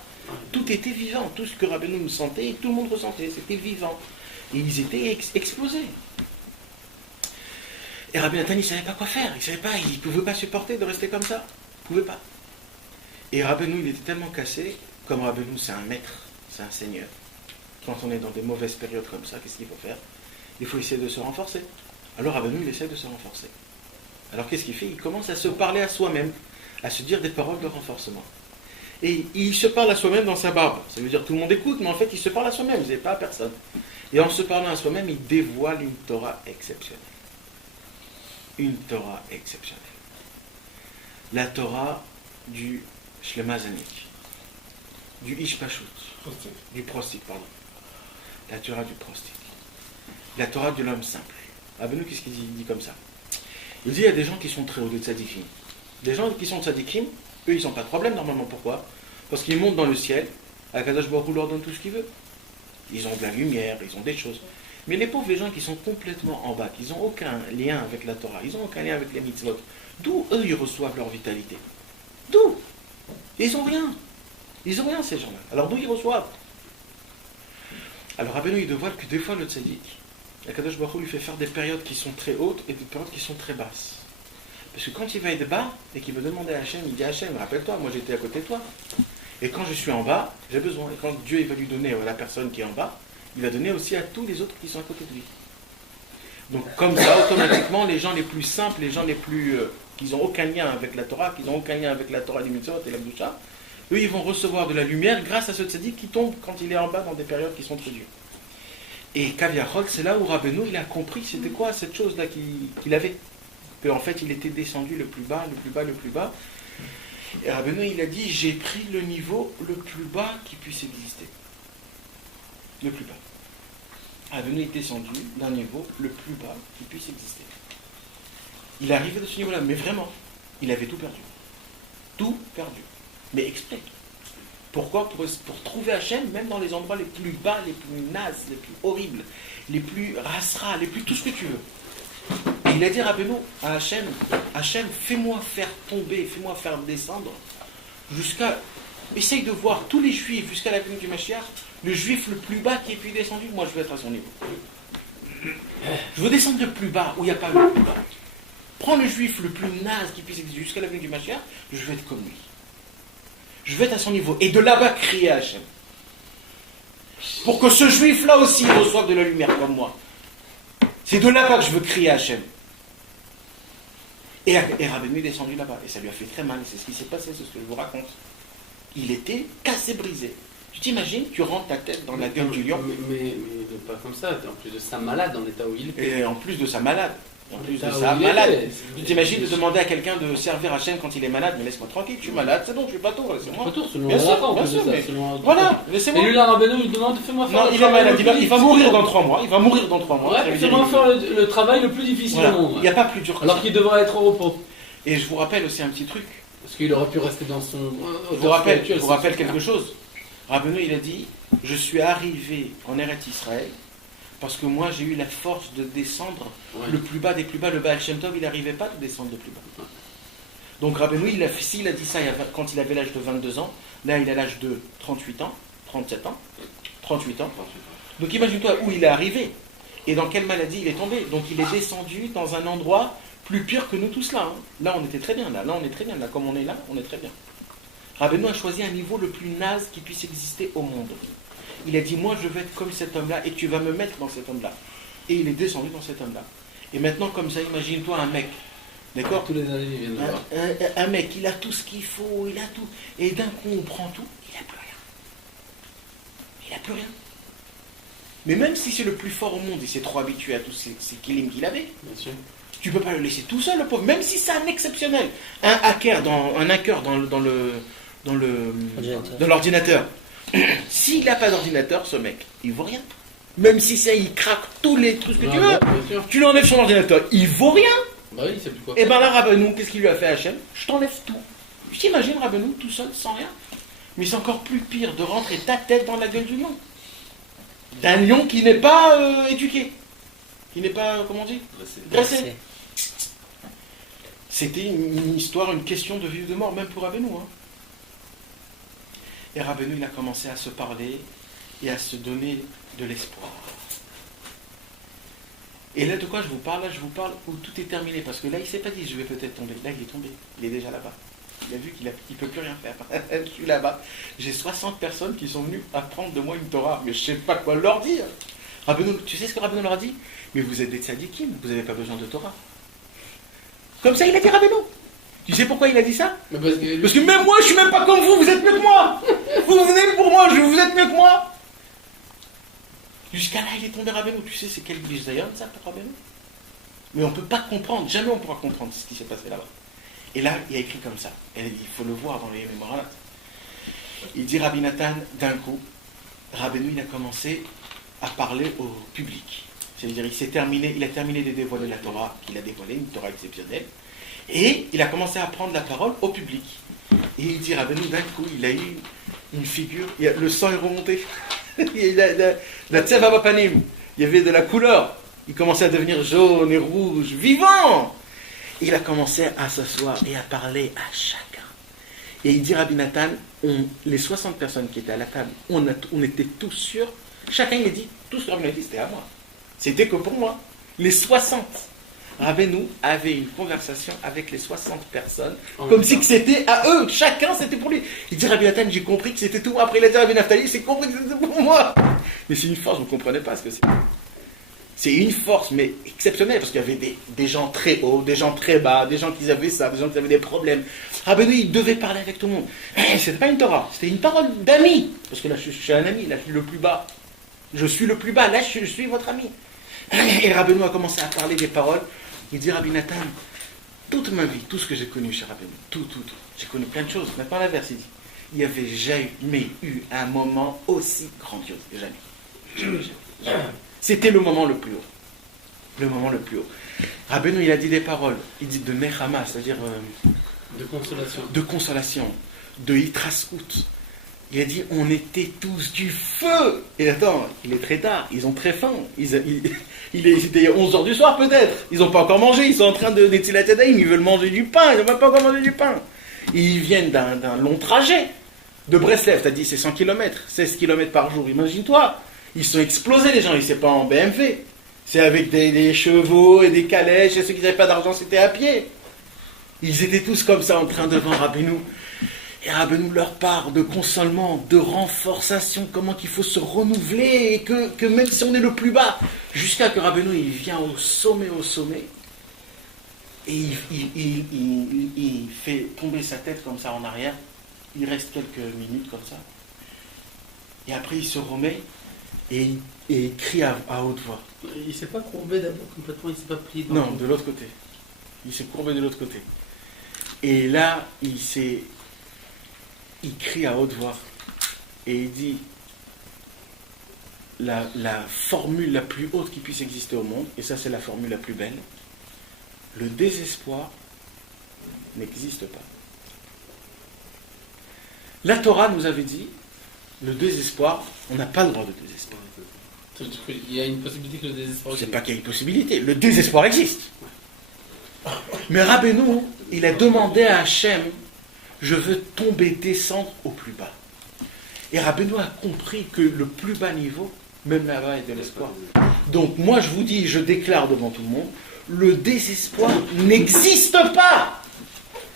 Tout était vivant, tout ce que Rabbeinu nous sentait, tout le monde ressentait, c'était vivant. Et ils étaient explosés. Et Rabbi Nathan, il ne savait pas quoi faire, il ne pouvait pas supporter de rester comme ça. Il ne pouvait pas. Et Rabbeinu, il était tellement cassé, comme Rabbeinu, c'est un maître, c'est un seigneur. Quand on est dans des mauvaises périodes comme ça, qu'est-ce qu'il faut faire? Il faut essayer de se renforcer. Alors Rabbeinu, il essaie de se renforcer. Alors qu'est-ce qu'il fait? Il commence à se parler à soi-même, à se dire des paroles de renforcement. Et il se parle à soi-même dans sa barbe. Ça veut dire que tout le monde écoute, mais en fait, il se parle à soi-même, il n'est pas à personne. Et en se parlant à soi-même, il dévoile une Torah exceptionnelle. Une Torah exceptionnelle. La Torah du Shlema Zanik, du Ish Pashut, du Prostik, pardon. La Torah du Prostik. La Torah de l'homme simple. Rabbeinu, qu'est-ce qu'il dit comme ça? Il dit il y a des gens qui sont très hauts, des tzadikim. Des gens qui sont tzadikim, eux, ils n'ont pas de problème normalement. Pourquoi? Parce qu'ils montent dans le ciel, Akadosh Baruch Hu leur donne tout ce qu'il veut. Ils ont de la lumière, ils ont des choses. Mais les pauvres, les gens qui sont complètement en bas, qui n'ont aucun lien avec la Torah, ils n'ont aucun lien avec les mitzvot, d'où eux, ils reçoivent leur vitalité? D'où? Ils n'ont rien. Ils n'ont rien, ces gens-là. Alors d'où ils reçoivent? Alors Rabbeinu, il dévoile que des fois, le tzaddik, Akadosh Baruch Hu lui fait faire des périodes qui sont très hautes et des périodes qui sont très basses. Parce que quand il va être bas et qu'il veut demander à Hachem, il dit Hachem, rappelle-toi, moi j'étais à côté de toi. Et quand je suis en bas, j'ai besoin. Et quand Dieu il va lui donner à la personne qui est en bas, il va donner aussi à tous les autres qui sont à côté de lui. Donc comme ça, automatiquement, les gens les plus simples, les gens les plus qui n'ont aucun lien avec la Torah, qui n'ont aucun lien avec la Torah, les mitzvot et la Boucha, eux ils vont recevoir de la lumière grâce à ce tzaddik qui tombe quand il est en bas dans des périodes qui sont très dures. Et Kaviachol, c'est là où Rabbeinu il a compris c'était quoi cette chose-là qu'il avait. Qu'en fait il était descendu le plus bas, le plus bas, le plus bas. Et Rabbeinu il a dit j'ai pris le niveau le plus bas qui puisse exister. Le plus bas. Rabbeinu est descendu d'un niveau le plus bas qui puisse exister. Il est arrivé de ce niveau-là, mais vraiment, il avait tout perdu. Tout perdu. Mais exprès. Pourquoi? Pour trouver Hachem, même dans les endroits les plus bas, les plus nazes, les plus horribles, les plus rasras, les plus tout ce que tu veux. Et il a dit Rabbeinu à Hachem, Hachem, fais-moi faire tomber, fais-moi faire descendre, jusqu'à... Essaye de voir tous les juifs jusqu'à la venue du Mashiach, le juif le plus bas qui est puis descendu, moi je veux être à son niveau. Je veux descendre le plus bas, où il n'y a pas le plus bas. Prends le juif le plus naze qui puisse exister jusqu'à la venue du Mashiach, je veux être comme lui. Je veux être à son niveau. Et de là-bas, crier à Hachem. Pour que ce juif-là aussi reçoive de la lumière comme moi. C'est de là-bas que je veux crier à Hachem. Et Rabbeinu est descendu là-bas. Et ça lui a fait très mal. C'est ce qui s'est passé, c'est ce que je vous raconte. Il était cassé, brisé. Tu t'imagines, tu rentres ta tête dans la gueule du lion. Mais pas comme ça. En plus de ça, malade dans l'état où il était. Et en plus de ça, malade. En plus de ça, malade. Tu t'imagines de demander à quelqu'un de servir Hachem quand il est malade, mais laisse-moi tranquille, je suis malade, c'est bon, je suis pas tour, laissez-moi. Pas tour, selon Bien le sûr, rapport, en bien plus sûr, de ça, mais selon- voilà, laissez-moi. Et lui, là, Rabbeinu, il demande fais-moi faire Non, le il est travail malade, le plus il va mourir difficile. dans 3 mois, il va mourir dans 3 mois. Ouais, fais-moi faire le travail le plus difficile Voilà. au monde. Il n'y a pas plus dur que Alors ça. qu'il devrait être au repos. Et je vous rappelle aussi un petit truc. Parce qu'il aurait pu rester dans son. Je vous rappelle quelque chose. Rabbeinu, il a dit je suis arrivé en Eretz Israël parce que moi j'ai eu la force de descendre le plus bas des plus bas. Le Baal Shem Tov, il n'arrivait pas de descendre le plus bas. Donc Rabbeinu, il a dit ça quand il avait l'âge de 22 ans. Là, il a l'âge de 38 ans, 37 ans, 38 ans. Donc imagine-toi où il est arrivé et dans quelle maladie il est tombé. Donc il est descendu dans un endroit plus pire que nous tous là. Hein. Là, on était très bien. Là, on est très bien. Là, comme on est là, on est très bien. Rabbeinu a choisi un niveau le plus naze qui puisse exister au monde. Il a dit, moi je veux être comme cet homme-là et tu vas me mettre dans cet homme-là. Et il est descendu dans cet homme-là. Et maintenant, comme ça, imagine-toi un mec, d'accord? Tous les années, ils viennent de voir. Un mec, il a tout ce qu'il faut, il a tout. Et d'un coup, on prend tout, il n'a plus rien. Il n'a plus rien. Mais même si c'est le plus fort au monde, il s'est trop habitué à tous ces kilim qu'il avait, Bien sûr. tu ne peux pas le laisser tout seul, le pauvre. Même si c'est un exceptionnel. Un hacker dans l'ordinateur. S'il n'a pas d'ordinateur, ce mec, il vaut rien. Même si ça, il craque tous les trucs que tu veux. Bien sûr. Tu lui enlèves son ordinateur, il vaut rien. Bah oui, c'est plus quoi. Et bien là, Rabbeinu, qu'est-ce qu'il lui a fait à Hachem? Je t'enlève tout. Tu t'imagines Rabbeinu tout seul, sans rien? Mais c'est encore plus pire de rentrer ta tête dans la gueule du lion. D'un lion qui n'est pas éduqué. Qui n'est pas, comment on dit? Dressé. C'était une histoire, une question de vie ou de mort, même pour Rabbeinu. Hein. Et Rabbeinu, il a commencé à se parler et à se donner de l'espoir. Et là, de quoi je vous parle? Là, je vous parle où tout est terminé. Parce que là, il ne s'est pas dit, je vais peut-être tomber. Là, il est tombé. Il est déjà là-bas. Il a vu qu'il ne peut plus rien faire. Je suis là-bas. J'ai 60 personnes qui sont venues apprendre de moi une Torah. Mais je ne sais pas quoi leur dire. Rabbeinu, tu sais ce que Rabbeinu leur a dit? Mais vous êtes des tzadikim, vous n'avez pas besoin de Torah. Comme ça, il a dit Rabbeinu. Tu sais pourquoi il a dit ça? Parce que même moi, je suis même pas comme vous êtes mieux que moi. Vous venez pour moi, vous êtes mieux que moi. Jusqu'à là, il est tombé Rabbeinu. Tu sais, c'est quel bisayon ça pour Rabbeinu? Mais on ne peut pas comprendre, jamais on pourra comprendre ce qui s'est passé là-bas. Et là, il y a écrit comme ça. Et il faut le voir dans les mémoires. Il dit Rabbi Nathan, d'un coup, Rabbeinu, il a commencé à parler au public. C'est-à-dire, il a terminé de dévoiler la Torah qu'il a dévoilée, une Torah exceptionnelle. Et il a commencé à prendre la parole au public. Et il dit, Rabbeinu, d'un coup, il a eu une figure, le sang est remonté. La tseva bapanim, il y avait de la couleur. Il commençait à devenir jaune et rouge, vivant. Et il a commencé à s'asseoir et à parler à chacun. Et il dit Rabbi Nathan, les 60 personnes qui étaient à la table, on était tous sûrs, chacun il a dit, tout ce que Rabbi a dit c'était à moi. C'était que pour moi. Les 60. Rabbeinu avait une conversation avec les 60 personnes, comme si que c'était à eux, chacun c'était pour lui. Il dit Rabbi Nathan, j'ai compris que c'était tout moi. Après il a dit Rabbi Naftali, j'ai compris que c'était pour moi. Mais c'est une force, vous ne comprenez pas ce que c'est. C'est une force, mais exceptionnelle, parce qu'il y avait des gens très hauts, des gens très bas, des gens qui avaient ça, des gens qui avaient des problèmes. Rabbeinu, il devait parler avec tout le monde. C'était pas une Torah, c'était une parole d'ami. Parce que là, je suis un ami, là, je suis le plus bas. Je suis le plus bas, là, je suis votre ami. Et Rabbeinu a commencé à parler des paroles. Il dit Rabbi Nathan, toute ma vie, tout ce que j'ai connu chez Rabbeinu, tout, j'ai connu plein de choses. Maintenant, l'inverse, il dit, il n'y avait jamais eu un moment aussi grandiose. Jamais. C'était le moment le plus haut. Le moment le plus haut. Rabbeinu, il a dit des paroles. Il dit de Nechama, c'est-à-dire de consolation, de Hitraskut. Il a dit, on était tous du feu. Et attends, il est très tard, ils ont très faim. C'était 11h du soir peut-être. Ils n'ont pas encore mangé, ils sont en train de Netzilatadaïm, ils veulent manger du pain, ils n'ont même pas encore mangé du pain. Ils viennent d'un long trajet de Breslev, t'as dit c'est 100 km, 16 km par jour, imagine-toi. Ils sont explosés les gens, c'est pas en BMW. C'est avec des chevaux et des calèches, et ceux qui n'avaient pas d'argent c'était à pied. Ils étaient tous comme ça en train devant Rabbeinu. Et Rabbeinu leur parle de consolement, de renforçation, comment qu'il faut se renouveler, et que même si on est le plus bas, jusqu'à que Rabbeinu il vient au sommet, et il fait tomber sa tête comme ça en arrière, il reste quelques minutes comme ça, et après il se remet, et il crie à haute voix. Il ne s'est pas courbé d'abord complètement, il ne s'est pas plié. Non, de l'autre côté. Il s'est courbé de l'autre côté. Et là, il crie à haute voix et il dit la formule la plus haute qui puisse exister au monde, et ça c'est la formule la plus belle: le désespoir n'existe pas. La Torah nous avait dit le désespoir, on n'a pas le droit de désespoir. Il y a une possibilité que le désespoir C'est pas qu'il y a une possibilité, le désespoir existe. Mais Rabbeinu, il a demandé à Hachem, je veux tomber, descendre au plus bas. Et Rabbeinu a compris que le plus bas niveau, même là-bas, est de l'espoir. Donc moi je vous dis, je déclare devant tout le monde, le désespoir n'existe pas.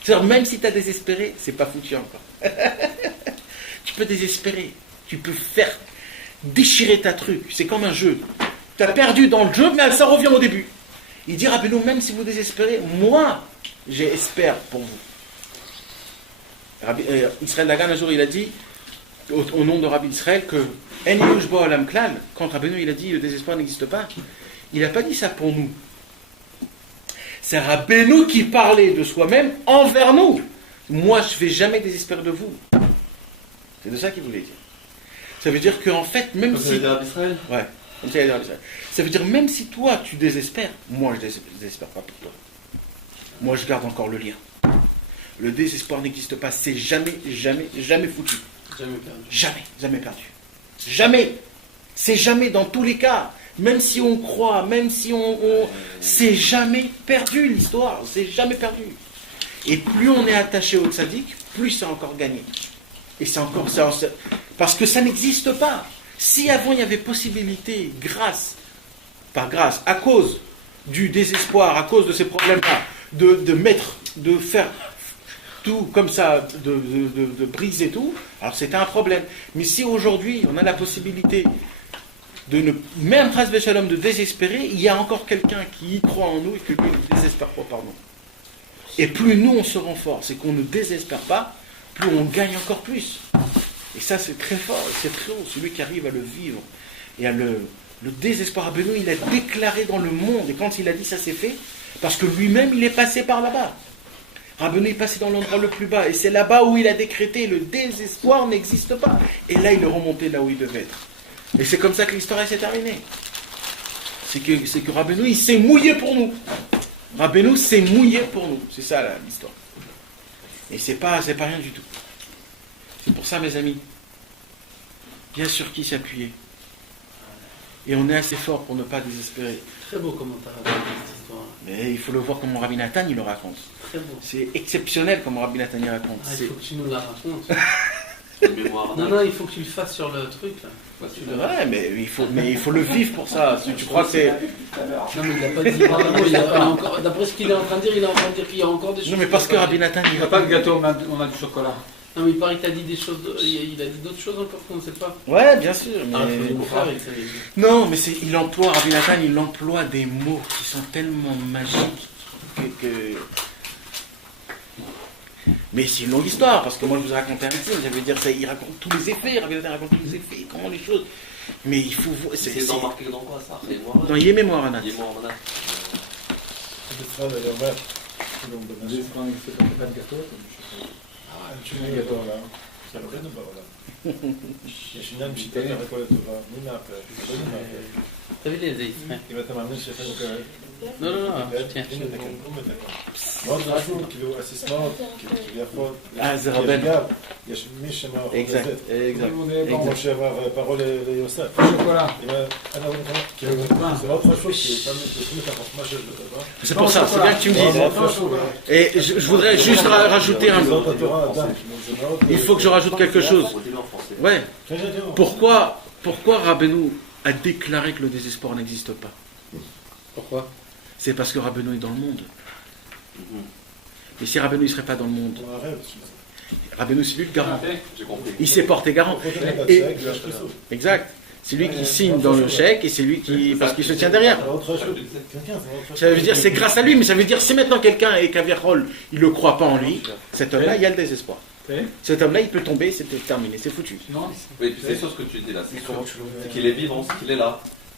C'est-à-dire, même si tu as désespéré, c'est pas foutu encore. Tu peux désespérer, tu peux faire déchirer ta truc, c'est comme un jeu. Tu as perdu dans le jeu, mais ça revient au début. Il dit Rabbeinu, même si vous désespérez, moi, j'espère pour vous. Israël Dagan, un jour, il a dit, au nom de Rabbi Israël, que quand Rabbeinu il a dit le désespoir n'existe pas, il n'a pas dit ça pour nous. C'est Rabbeinu qui parlait de soi-même envers nous. Moi, je ne vais jamais désespérer de vous. C'est de ça qu'il voulait dire. Ça veut dire qu'en fait, même comme si... Israël. Ouais, comme ça, ça veut dire même si toi, tu désespères, moi, je ne désespère pas pour toi. Moi, je garde encore le lien. Le désespoir n'existe pas. C'est jamais, jamais, jamais foutu. Jamais perdu. Jamais, jamais perdu. Jamais. C'est jamais dans tous les cas. Même si on croit, même si c'est jamais perdu l'histoire. C'est jamais perdu. Et plus on est attaché au tzaddik, plus c'est encore gagné. Et c'est encore ça. Parce que ça n'existe pas. Si avant il y avait possibilité, à cause du désespoir, à cause de ces problèmes-là, de faire tout comme ça, de briser tout, alors c'était un problème. Mais si aujourd'hui on a la possibilité même Chas v'Shalom, de désespérer, il y a encore quelqu'un qui y croit en nous et que lui ne désespère pas par nous. Et plus nous on se renforce et qu'on ne désespère pas, plus on gagne encore plus. Et ça c'est très fort, c'est très haut, celui qui arrive à le vivre et à le désespoir. Rabbeinu, il a déclaré dans le monde, et quand il a dit ça c'est fait, parce que lui-même il est passé par là-bas. Rabbeinu est passé dans l'endroit le plus bas, et c'est là-bas où il a décrété le désespoir n'existe pas. Et là il est remonté là où il devait être. Et c'est comme ça que l'histoire s'est terminée. C'est que Rabbeinu il s'est mouillé pour nous. Rabbeinu s'est mouillé pour nous. C'est ça là, l'histoire. Et c'est pas rien du tout. C'est pour ça mes amis, bien sur qui s'appuyer. Et on est assez fort pour ne pas désespérer. Très beau commentaire. histoire. Mais il faut le voir comment Rabbi Nathan il le raconte. Très beau. C'est exceptionnel comment Rabbi Nathan il raconte. Ah, il C'est- faut que tu nous la racontes. Une mémoire. Non, il faut que tu le fasses sur le truc là. Tu le- Ouais, mais il faut le vivre pour ça. Si tu crois que c'est... Non, mais il n'a pas dit. D'après ce qu'il est en train de dire, il est en train de dire qu'il y a encore des choses. Non, mais parce que Rabbi Nathan Il n'y a pas de gâteau, on a du chocolat. Non, mais il paraît qu'il t'a dit des choses. Il a dit d'autres choses encore qu'on ne sait pas. Ouais, bien sûr. Mais... Ah, il faut nous faire avec ça. Non, mais il emploie, Rabbi Nathan, il emploie des mots qui sont tellement magiques que... Mais c'est une longue histoire, parce que moi je vous ai raconté un film, ça veut dire, il raconte tous les effets, Rabbi Nathan raconte tous les effets, comment les choses... Mais il faut voir... C'est d'en marquer dans quoi ça? Dans Yémé Moharanat. Il est mort, Moharanat. בספרד אני אומר, כאילו J'ai בנשים, pas de gâteau, comme je sais pas. אין שום גדול בעולם, זה לא בעולם. יש עניין בשיטת הכל לטובה, מי מהפך, לא מי מהפך. T'as vu les extraits? אם אתה מאמין שיש לנו כאלה, Non, tiens. הנה תקן, הוא מתקן. מאוד חשוב, כאילו הסיסמאות, כאילו כביכול, זה יש רבנו. גב, יש מי שמאחורי Exact, זה. exact. כמו שעבר פרעה ליוסף. Chocolat. כאילו, זה מאוד חשוב, כי לפעמים תשמעו את החוכמה שיש בדבר. C'est pour ça, c'est bien que tu me dises. מאוד חשוב. Et je voudrais juste rajouter un mot. זאת התורה, אדם, זה מאוד... Il faut que je rajoute quelque chose. Redis-le en français. Ouais. כן, כן, כן. Pourquoi Rabbeinu a déclaré que le désespoir n'existe pas? Pourquoi? C'est parce que Rabbeinu est dans le monde. Mhm. Et si Rabbeinu ne serait pas dans le monde, הוא ערב, שזה. Rabbeinu c'est lui le garant. J'ai compris. Il s'est porté garant. Et... Exact. C'est lui qui signe dans le chèque et c'est lui qui... parce qu'il se tient derrière. Ça veut dire c'est grâce à lui, mais ça veut dire si maintenant quelqu'un est Kaviachol, il ne croit pas en lui, cet homme-là, il y a le désespoir. Cet homme-là, il peut tomber, c'est terminé, c'est foutu. Non, Oui, c'est sûr ce que tu dis là. C'est sûr. C'est qu'il est vivant, c'est qu'il est là.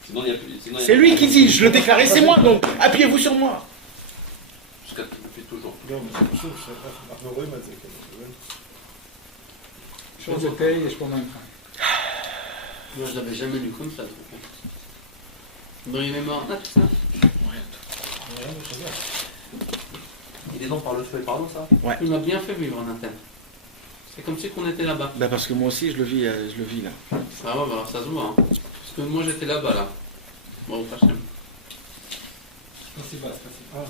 Sinon, il n'y a plus. Sinon, il y a C'est lui plus. qui dit, je le déclarais, c'est moi, donc appuyez-vous sur moi. Jusqu'à depuis toujours. אנחנו רואים את זה, כאילו. chose de paye et je prends un train. Moi, je l'avais jamais lu comme ça. Dans les mémoires, tout ça. Il est donc par le feu et par l'eau, ça? Il m'a bien fait vivre en interne. C'est comme si qu'on était là-bas. Bah parce que moi aussi, je le vis là. Ah ouais, bah, ça se voit. Hein. Parce que moi, j'étais là-bas, là. Bon, pas cher. Спасибо, спасибо.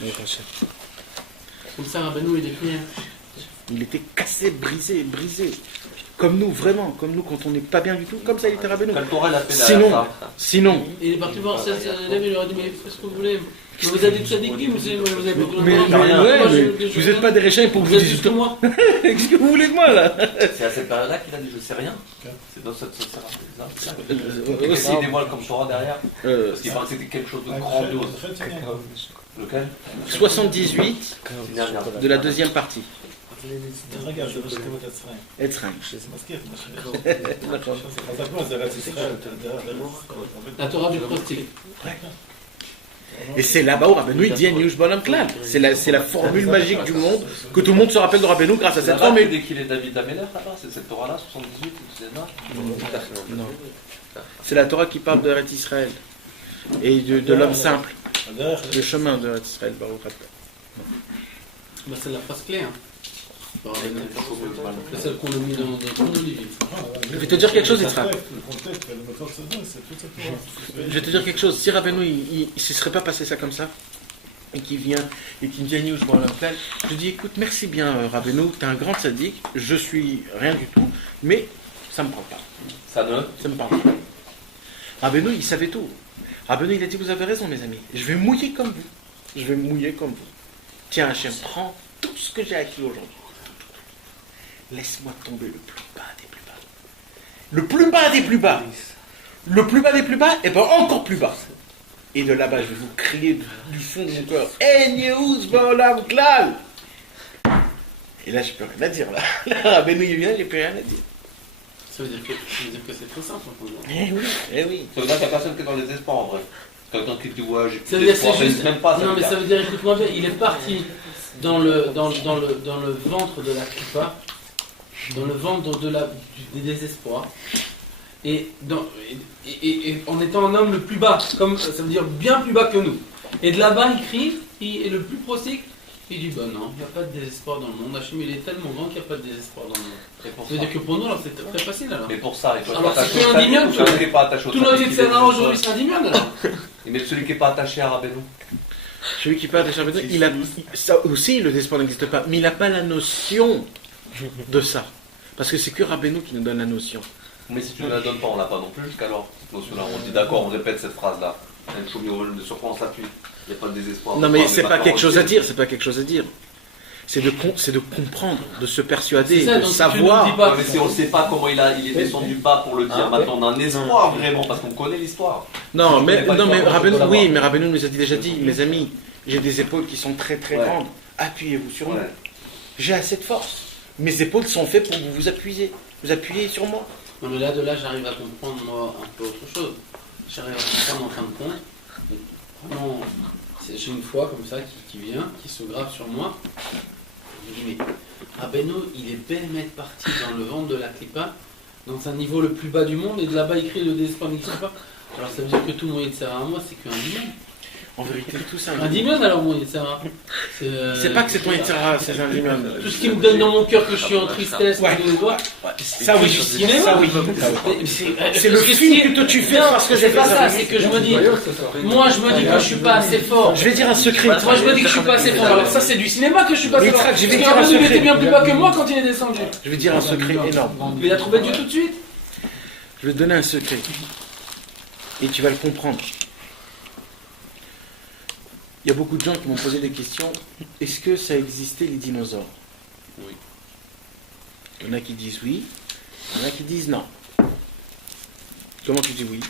Mais comme ça, Rabbeinu, il est plus rien. Il était cassé, brisé. Comme nous, vraiment, comme nous quand on n'est pas bien du tout, comme ça il était Rabbeinu. Quel Torah il a fait derrière ça? Sinon, Il est parti voir ses élèves, il leur a dit, mais faites ce que vous voulez. Mais vous avez des tzadikim, vous avez pas besoin de mais, moi. vous n'êtes pas des réchains pour que Vous vous êtes disiez juste moi. qu'est-ce que vous voulez de moi là? C'est à cette période-là qu'il a dit je sais rien. C'est dans cette Aussi. Qu'est-ce qu'il dévoile comme Torah derrière? Parce qu'il paraît que c'était quelque chose de grandiose. Lequel? 78 de la deuxième partie. רגע, זה בשכבות יצריים. Etzraim. זה מזכיר את מה שאני חושב. חזק מאוד, זה ארץ ישראל, אתה יודע, La Torah du Prostik. Et c'est là-bas où Rabbeinu il dit Aniush Bolam Klal. C'est la formule magique du monde que tout le monde se rappelle de Rabbeinu grâce à cette formule. Dès qu'il est David Améler là-bas, c'est cette Torah-là, 78, c'est là. Non. C'est la Torah qui parle de Eretz Israël et de l'homme simple, le chemin de Eretz Israël. Baruch Atah. Bah, c'est la phrase clé. Hein. C'est celle qu'on a mis dans tout nos livres. Je vais te dire quelque chose, Yitzhak. Je vais te dire quelque chose. Si Rabbeinu il ne se serait pas passé ça comme ça, et qu'il vient et qu'il me dit Aniush Bolam Klal, je dis écoute, merci bien Rabbeinu, tu es un grand tzaddik, je suis rien du tout, mais ça ne me prend pas. Ça me parle pas. Rabbeinu, il savait tout. Rabbeinu, il a dit vous avez raison mes amis, je vais mouiller comme vous. Je vais mouiller comme vous. Tiens Hachem, prends tout ce que j'ai acquis aujourd'hui. Laisse-moi tomber le plus bas des plus bas. Le plus bas des plus bas. Le plus bas des plus bas, et bien encore plus bas. Et de là-bas, je vais vous crier du fond de mon cœur. Enius Bolam Klal. Et là, je peux rien à dire. Là, Rabbeinu, il vient, j'ai plus rien à dire. Ça veut dire que c'est très simple. Eh oui. Ça veut dire qu'il n'y a personne qui est dans les espoirs en vrai. Quelqu'un qui dit ouais, j'ai Ça veut dire que c'est juste même pas. Non, mais ça veut dire, écoute-moi bien, il est parti dans le ventre de la Kippa, dans le ventre du désespoir, et en étant un homme le plus bas, comme ça veut dire bien plus bas que nous. Et de là-bas, il crie, et le plus prossique, Il dit, bah non, il n'y a pas de désespoir dans le monde. Hachem, il est tellement grand qu'il n'y a pas de désespoir dans le monde. Et pour Ça veut ça. dire que pour nous, alors, c'est très facile alors. Mais pour ça, il faut Alors, être c'est plus un dimion, celui qui n'est pas attaché au Tout notre trafic, il est Yetzirah des aujourd'hui, c'est un dimion alors. Mais celui qui n'est pas attaché à Rabbeinu. Celui qui parle des Shabbat, ça aussi, le désespoir n'existe pas, mais il n'a pas la notion de ça. Parce que c'est que Rabbeinu qui nous donne la notion. Mais si tu ne la donnes pas, on l'a pas non plus jusqu'alors. Cette notion-là, on dit d'accord, on répète cette phrase-là. Sur quoi on s'appuie? Il n'y a pas de désespoir. Non, mais c'est pas quelque chose à dire, c'est pas quelque chose à dire. C'est de comprendre, de se persuader, C'est ça, de donc, savoir. tu nous dis pas- Mais si on ne sait pas comment il est descendu bas pour le dire, maintenant on a un espoir vraiment, parce qu'on connaît l'histoire. Non, Je mais, connais pas non, mais l'histoire, Rabbeinu, je peux oui, savoir. mais Rabbeinu nous a déjà dit, mes amis, j'ai des épaules qui sont très très Ouais. grandes. Appuyez-vous sur moi. Ouais. J'ai assez de force. Mes épaules sont faites pour que vous vous appuyez. Vous appuyez sur moi. Non, mais là, de là, j'arrive à comprendre, moi, un peu autre chose. J'arrive à comprendre en fin de compte. Vraiment, j'ai une foi comme ça qui vient, qui se grave sur moi. Je me dis, mais Rabbeinu, il est bêtement parti dans le ventre de la Klippa, dans un niveau le plus bas du monde, et de là-bas, il crie le désespoir n'existe pas. Alors ça veut dire que tout mon Yetzirah à moi, c'est qu'un dimion. En vérité, tout ça. Un dimion alors mon Yetzirah. C'est pas que c'est ton Yetzirah, c'est un dimion. Tout ce qui me donne dans mon cœur que je suis en tristesse, Ouais. que je vois, Ça oui, du cinéma. ça oui. C'est le Parce que film si- que toi tu fais Non, parce que c'est j'ai pas fait ça, c'est que je me dis, moi je me dis que je suis pas assez fort. Je vais dire un secret. Moi je me dis que je suis pas assez fort. Alors ça c'est du cinéma que je suis pas assez Mais fort. Trac, je vais Parce dire un qu'Arnaud, il secret. était bien plus bas que moi quand il est descendu. Je vais dire un secret énorme. Mais il a trouvé Dieu tout de suite. Je vais te donner un secret. Et tu vas le comprendre. Il y a beaucoup de gens qui m'ont posé des questions. Est-ce que ça existait les dinosaures? Oui. Il y en a qui disent oui. Il y en a qui disent non. Comment tu dis oui?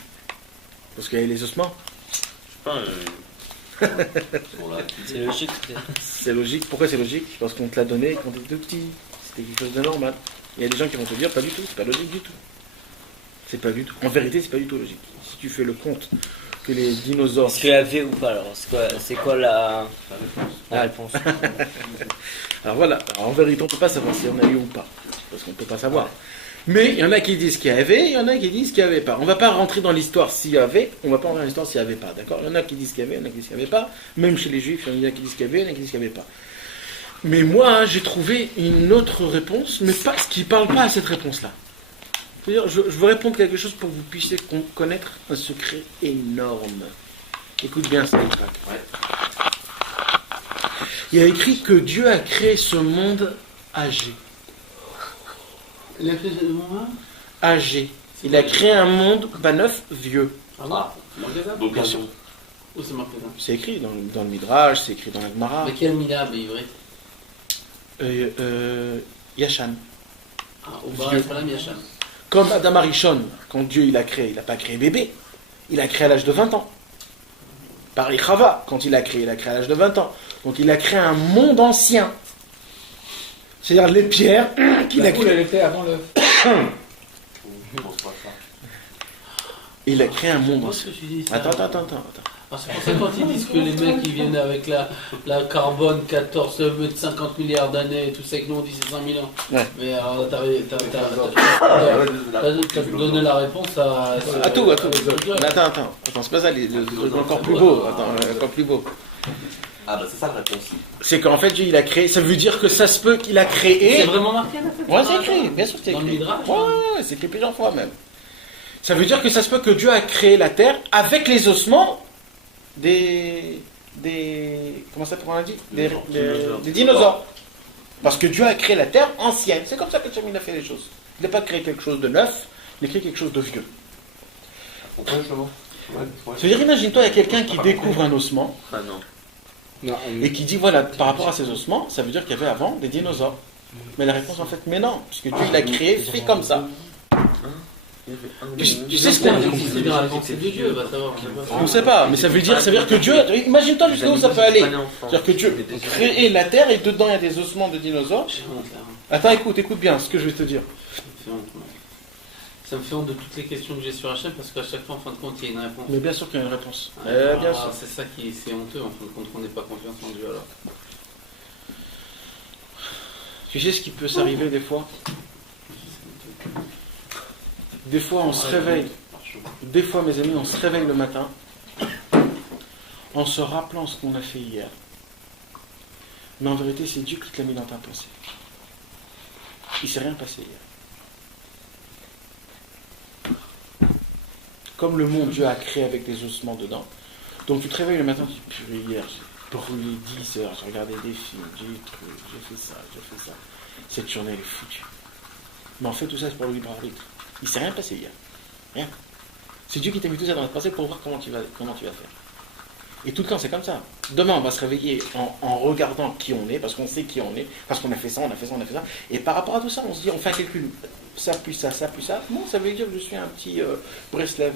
Parce qu'il y avait les ossements. Bon, là, C'est logique peut-être. C'est logique. Pourquoi c'est logique? Parce qu'on te l'a donné quand tu étais tout petit. C'était quelque chose de normal. Il y a des gens qui vont te dire pas du tout, c'est pas logique du tout. C'est pas du tout. En vérité, c'est pas du tout logique. Si tu fais le compte que les dinosaures. Est-ce qu'il y avait ou pas alors? C'est quoi la réponse? Alors voilà, alors en vérité, on ne peut pas savoir si on a eu ou pas. Parce qu'on ne peut pas savoir. Mais il y en a qui disent qu'il y avait, il y en a qui disent qu'il n'y avait pas. On ne va pas rentrer dans l'histoire s'il y avait, on ne va pas rentrer dans l'histoire s'il n'y avait pas, d'accord? Il y en a qui disent qu'il y avait, il y en a qui disent qu'il n'y avait pas. Même chez les juifs, il y en a qui disent qu'il y avait, il y en a qui disent qu'il n'y avait pas. Mais moi, hein, j'ai trouvé une autre réponse, mais pas, qui ne parle pas à cette réponse-là. C'est-à-dire, je veux répondre quelque chose pour que vous puissiez connaître un secret énorme. Écoute bien ça, Yitzhak. Ouais. Il y a écrit que Dieu a créé ce monde âgé. Il a fait de moi. Âgé. Il a créé un monde pas neuf, vieux. Ah, c'est marqué ça? Donc, bien sûr. Où c'est marqué ça? C'est écrit dans le Midrash, c'est écrit dans la Gemara. Mais quel milab ivrit? Yashan. Ah, au bar Ephraim Yacham. Comme Adam Arishon, quand Dieu il a créé, il n'a pas créé bébé. Il a créé à l'âge de 20 ans. Pareil Chava, quand il a créé à l'âge de 20 ans. Donc il a créé un monde ancien. C'est-à-dire les pierres qu'il a créées. Elle était avant le. Je pense pas ça. Il a créé un monde Moi, ancien. ce que tu dis, ça. Attends. Alors, c'est pour ça que quand ils disent que les mecs ils viennent avec la carbone 50 milliards d'années et tout ça, que nous on dit c'est 5000 ans. Ouais. Mais alors t'as donné la réponse à tout. Mais attends, c'est pas ça, le truc encore plus beau. Encore plus beau. Ah bah c'est ça la réponse. C'est qu'en fait Dieu il a créé, ça veut dire que ça se peut qu'il a créé. C'est vraiment marqué là? Ouais, c'est écrit, bien sûr que c'est Dans le écrit. Midrash, Ouais, c'est écrit plusieurs fois même. Ça veut dire que ça se peut que Dieu a créé la terre avec les ossements des comment ça on a dit? Des dinosaures. Parce que Dieu a créé la terre ancienne. C'est comme ça que Hachem a fait les choses. Il n'a pas créé quelque chose de neuf, il a créé quelque chose de vieux. Pourquoi justement? C'est-à-dire, imagine-toi, il y a quelqu'un qui découvre un ossement Ah non. et qui dit, voilà, par rapport à ces ossements, ça veut dire qu'il y avait avant des dinosaures. Mais la réponse, en fait, mais non, puisque Dieu, il a créé, fait comme ça. Tu sais ce qu'on dit? C'est la réponse de Dieu, va savoir. On ne sait pas, mais ça veut dire que Dieu, imagine-toi jusqu'où ça peut aller. C'est-à-dire que Dieu crée la terre et dedans, il y a des ossements de dinosaures. Attends, écoute bien ce que je vais te dire. Ça me fait honte de toutes les questions que j'ai sur Hachem parce qu'à chaque fois, en fin de compte, il y a une réponse. Mais bien sûr qu'il y a une réponse. Ah, Bien sûr. c'est ça qui est honteux, en fin de compte, qu'on n'ait pas confiance en Dieu alors. Tu sais ce qui peut s'arriver des fois? Des fois, on se réveille. Des fois, mes amis, on se réveille le matin en se rappelant ce qu'on a fait hier. Mais en vérité, c'est Dieu qui te l'a mis dans ta pensée. Il ne s'est rien passé hier. Comme le monde, Dieu a créé avec des ossements dedans. Donc tu te réveilles le matin, tu dis, purée, hier, j'ai brûlé 10 heures, j'ai regardé des films, j'ai des trucs, j'ai fait ça. Cette journée, elle est foutue. Mais en fait, tout ça, c'est pour le libre arbitre. Il ne s'est rien passé hier. Rien. C'est Dieu qui t'a mis tout ça dans la pensée pour voir comment tu vas faire. Et tout le temps, c'est comme ça. Demain, on va se réveiller en regardant qui on est, parce qu'on sait qui on est, parce qu'on a fait ça, on a fait ça. Et par rapport à tout ça, on se dit, on fait un calcul. Ça, plus ça, ça, plus ça. Bon, ça veut dire que je suis un petit Breslev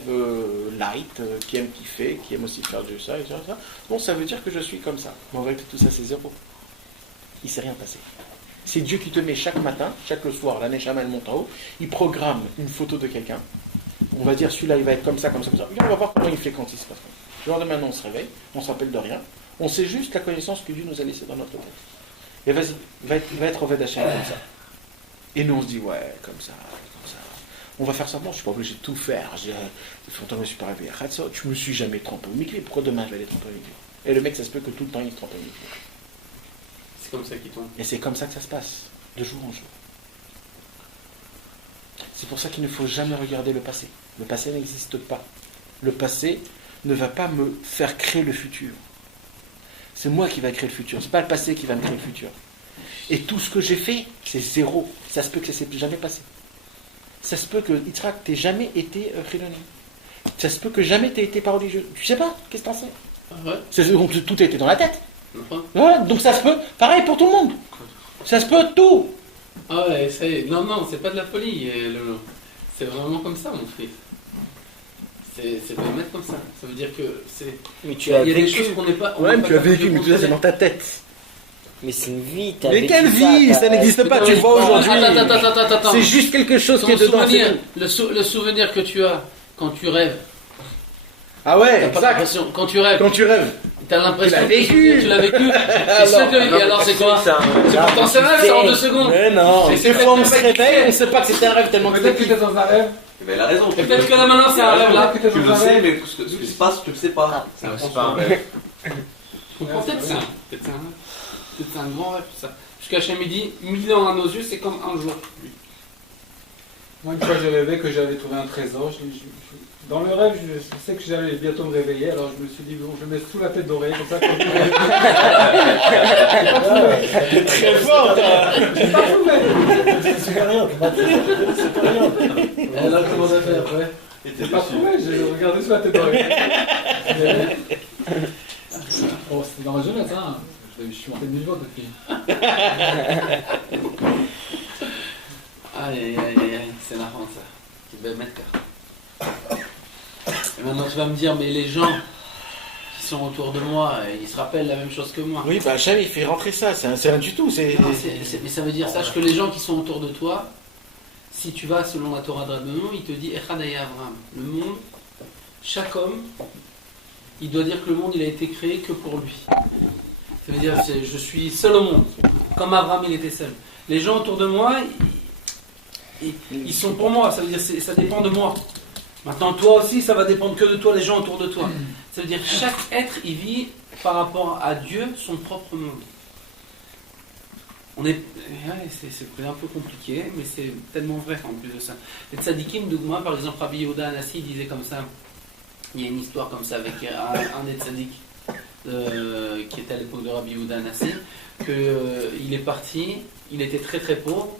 light, qui aime kiffer, qui aime aussi faire de ça, et ça. Bon, ça veut dire que je suis comme ça. Mais en vérité, tout ça, c'est zéro. Il ne s'est rien passé. C'est Dieu qui te met chaque matin, chaque soir, la Neshama, elle monte en haut, il programme une photo de quelqu'un. On va dire, celui-là, il va être comme ça, comme ça, comme ça. Et on va voir comment il fait quand il se passe. Le lendemain, maintenant, on se réveille, on ne se rappelle de rien. On sait juste la connaissance que Dieu nous a laissée dans notre tête. Et vas-y, va être Oved Hashem comme ça. Et nous, on se dit, ouais, comme ça. On va faire ça. Bon, je ne suis pas obligé de tout faire. Pourtant, je me suis pas réveillé. Je ne me suis jamais trompé au mikvé. Pourquoi demain, je vais aller tromper au mikvé? Et le mec, ça se peut que tout le temps, il se trompe au mikvé. C'est comme ça qu'il tombe. Et c'est comme ça que ça se passe, de jour en jour. C'est pour ça qu'il ne faut jamais regarder le passé. Le passé n'existe pas. Le passé ne va pas me faire créer le futur. C'est moi qui va créer le futur. C'est pas le passé qui va me créer le futur. Et tout ce que j'ai fait, c'est zéro. Ça se peut que ça ne s'est jamais passé. Ça se peut que Yitzhak t'ait jamais été chiloni. Ça se peut que jamais t'aies été pas religieux. Tu sais pas, qu'est-ce que t'en sais? Ouais. Tout a été dans la tête. Voilà, donc ça se peut. Pareil pour tout le monde. Ça se peut tout. Ah ouais, ça y est. Non, c'est pas de la folie, Lolo. C'est vraiment comme ça, mon fils. C'est de le mettre comme ça. Ça veut dire que c'est. Mais tu as Il y a des vécu. choses qu'on n'est pas. Ouais, mais tu as vécu, mais tout ça c'est dans ta tête. Mais c'est une vie. T'as Mais vécu quelle vie? Ça n'existe pas, tu vois aujourd'hui. Attends. C'est juste quelque chose qui est dedans. Le souvenir que tu as quand tu rêves. Ah ouais, T'as pas exact. l'impression. Quand tu rêves. Quand tu rêves. T'as l'impression Tu l'as vécu. que tu l'as vécu. Et alors c'est quoi? C'est pourtant c'est rêve, c'est en 2 secondes. Mais non, des fois on se réveille, on ne sait pas que c'était un rêve tellement que Peut-être que t'es dans un rêve. Mais elle a raison. Et peut-être que là maintenant c'est un rêve là. Que t'es Tu dans le un sais, rêve. mais ce qui se passe, tu le sais pas. C'est pas un rêve. Je comprends peut-être ça. Peut-être c'est un grand rêve ça. Jusqu'à chez midi, 1000 ans à nos yeux, c'est comme un jour. Moi, une fois, j'ai rêvé que j'avais trouvé un trésor. Dans le rêve, je sais que j'allais bientôt me réveiller, alors je me suis dit, bon, je vais mettre sous la tête d'oreiller, comme ça, quand je me réveille. c'est très fort. J'ai pas trouvé. C'est pas rien, c'est pas rien. Et alors comment on a fait après? J'ai pas trouvé, j'ai regardé sous la tête d'oreiller. Bon, c'était dans la jeunesse, hein. Je suis monté de niveau depuis. Aïe, c'est marrant ça. Tu vas mettre carte. Et maintenant tu vas me dire, mais les gens qui sont autour de moi, ils se rappellent la même chose que moi. Oui, bah Hachem il fait rentrer ça, c'est rien du tout. Mais ça veut dire, sache que les gens qui sont autour de toi, si tu vas selon la Torah de Rabbeinu, il te dit Echad Haya Avraham. Le monde, chaque homme, il doit dire que le monde il a été créé que pour lui. Ça veut dire je suis seul au monde, comme Abraham il était seul. Les gens autour de moi, ils sont pour moi, ça veut dire ça dépend de moi. Maintenant toi aussi, ça va dépendre que de toi, les gens autour de toi. Ça veut dire chaque être, il vit par rapport à Dieu son propre monde. C'est un peu compliqué, mais c'est tellement vrai en plus de ça. Les tzadikim, Dougma, par exemple, Rabbi Yehuda Anassi disait comme ça, il y a une histoire comme ça avec un des tzadiks qui était à l'époque de Rabbi Yehuda Anassi, qu'il est parti, il était très très pauvre,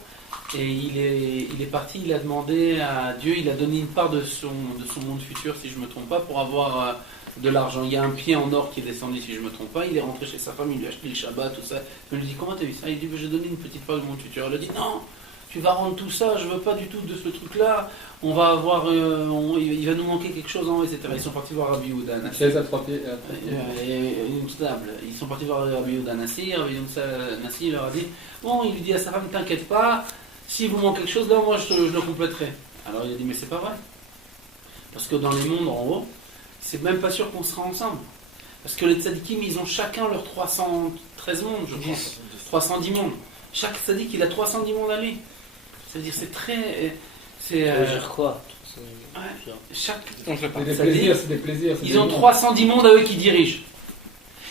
et il est parti, il a demandé à Dieu, il a donné une part de son monde futur, si je ne me trompe pas, pour avoir de l'argent. Il y a un pied en or qui est descendu, si je ne me trompe pas. Il est rentré chez sa femme, il lui a acheté le Shabbat, tout ça. Il lui dit, comment tu as vu ça? Il dit, j'ai donné une petite part de mon futur. Elle a dit, non, tu vas rendre tout ça, je ne veux pas du tout de ce truc-là. On va avoir, il va nous manquer quelque chose, hein, etc. Ils sont partis voir Rabbi Yehuda Anassi. Chaise à 3 pieds. Une table. Ils sont partis voir Rabbi Yehuda Anassi. Rabbi Yehuda Anassi leur a dit, bon, il lui dit à sa femme, t'inquiète pas, si vous manque quelque chose, là, moi, je le compléterai. Alors il a dit, mais c'est pas vrai. Parce que dans les mondes en haut, c'est même pas sûr qu'on sera ensemble. Parce que les tzadikim, ils ont chacun leurs 313 mondes, je crois. 310 mondes. Chaque tzadik, il a 310 mondes à lui. C'est-à-dire, c'est très... Ça veut dire quoi? Chaque C'est des plaisirs, c'est des plaisirs. ils ont 310 mondes à eux qui dirigent.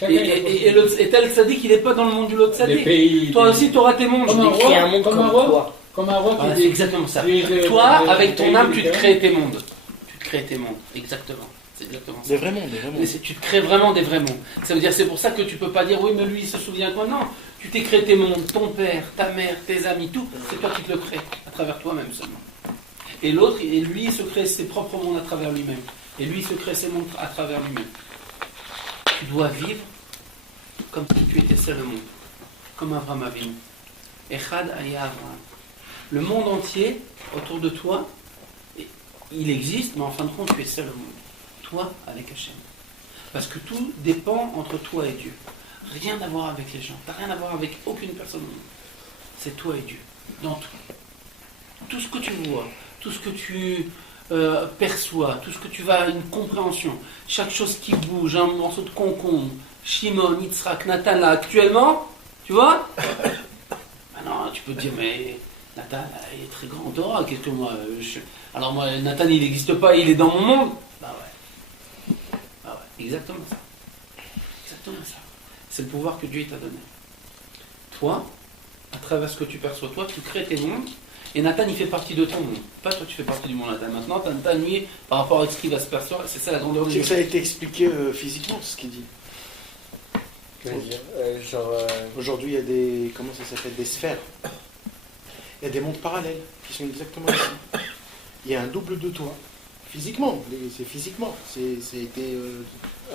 Et tel tzaddik, il n'est pas dans le monde du lot Les tzaddik. pays. Toi aussi, tu auras tes mondes. Comme un Créer un monde comme un comme roi. toi. Comme un roi Voilà, qui c'est dit. exactement ça. Des- Toi, des- avec des ton pays âme, tu te différents. crées tes mondes. Tu te crées tes mondes, exactement. C'est exactement ça. Des vrais mondes, des vrais mondes. Tu te crées vraiment des vrais mondes. Ça veut dire, c'est pour ça que tu peux pas dire, oui, mais lui, il se souvient de toi. Non, tu t'es créé tes mondes, ton père, ta mère, tes amis, tout. C'est toi qui te le crées, à travers toi-même seulement. Et l'autre, et lui, il se crée ses propres mondes à travers lui-même. Et lui, il se crée ses mondes à travers lui-même. Tu dois vivre comme si tu étais seul au monde. Comme Avraham Avinu. Echad Aya Avraham. Le monde entier, autour de toi, il existe, mais en fin de compte, tu es seul au monde. Toi, avec Hachem. Parce que tout dépend entre toi et Dieu. Rien à voir avec les gens. Tu n'as rien à voir avec aucune personne au monde. C'est toi et Dieu. Dans tout. Tout ce que tu vois, tout ce que tu perçois, tout ce que tu vas à une compréhension, chaque chose qui bouge, un morceau de concombre, Shimon, Yitzhak, Nathan, là, actuellement, tu vois? Ah non, tu peux te dire, mais Nathan, il est très grand en Torah, qu'est-ce que moi, alors moi, Nathan, il n'existe pas, il est dans mon monde. Bah ouais. Bah ouais, exactement ça. Exactement ça. C'est le pouvoir que Dieu t'a donné. Toi, à travers ce que tu perçois, toi, tu crées tes mondes. Et Nathan, il fait partie de ton monde. Pas toi, tu fais partie du monde Nathan. Maintenant, Nathan, lui, par rapport à ce qu'il va se percevoir, c'est ça la grandeur de C'est Dieu. que ça a été expliqué physiquement, ce qu'il dit. Aujourd'hui, il y a des. Comment ça s'appelle? Des sphères. Il y a des mondes parallèles qui sont exactement ici. Il y a un double de toi. Physiquement. C'est physiquement. C'est été.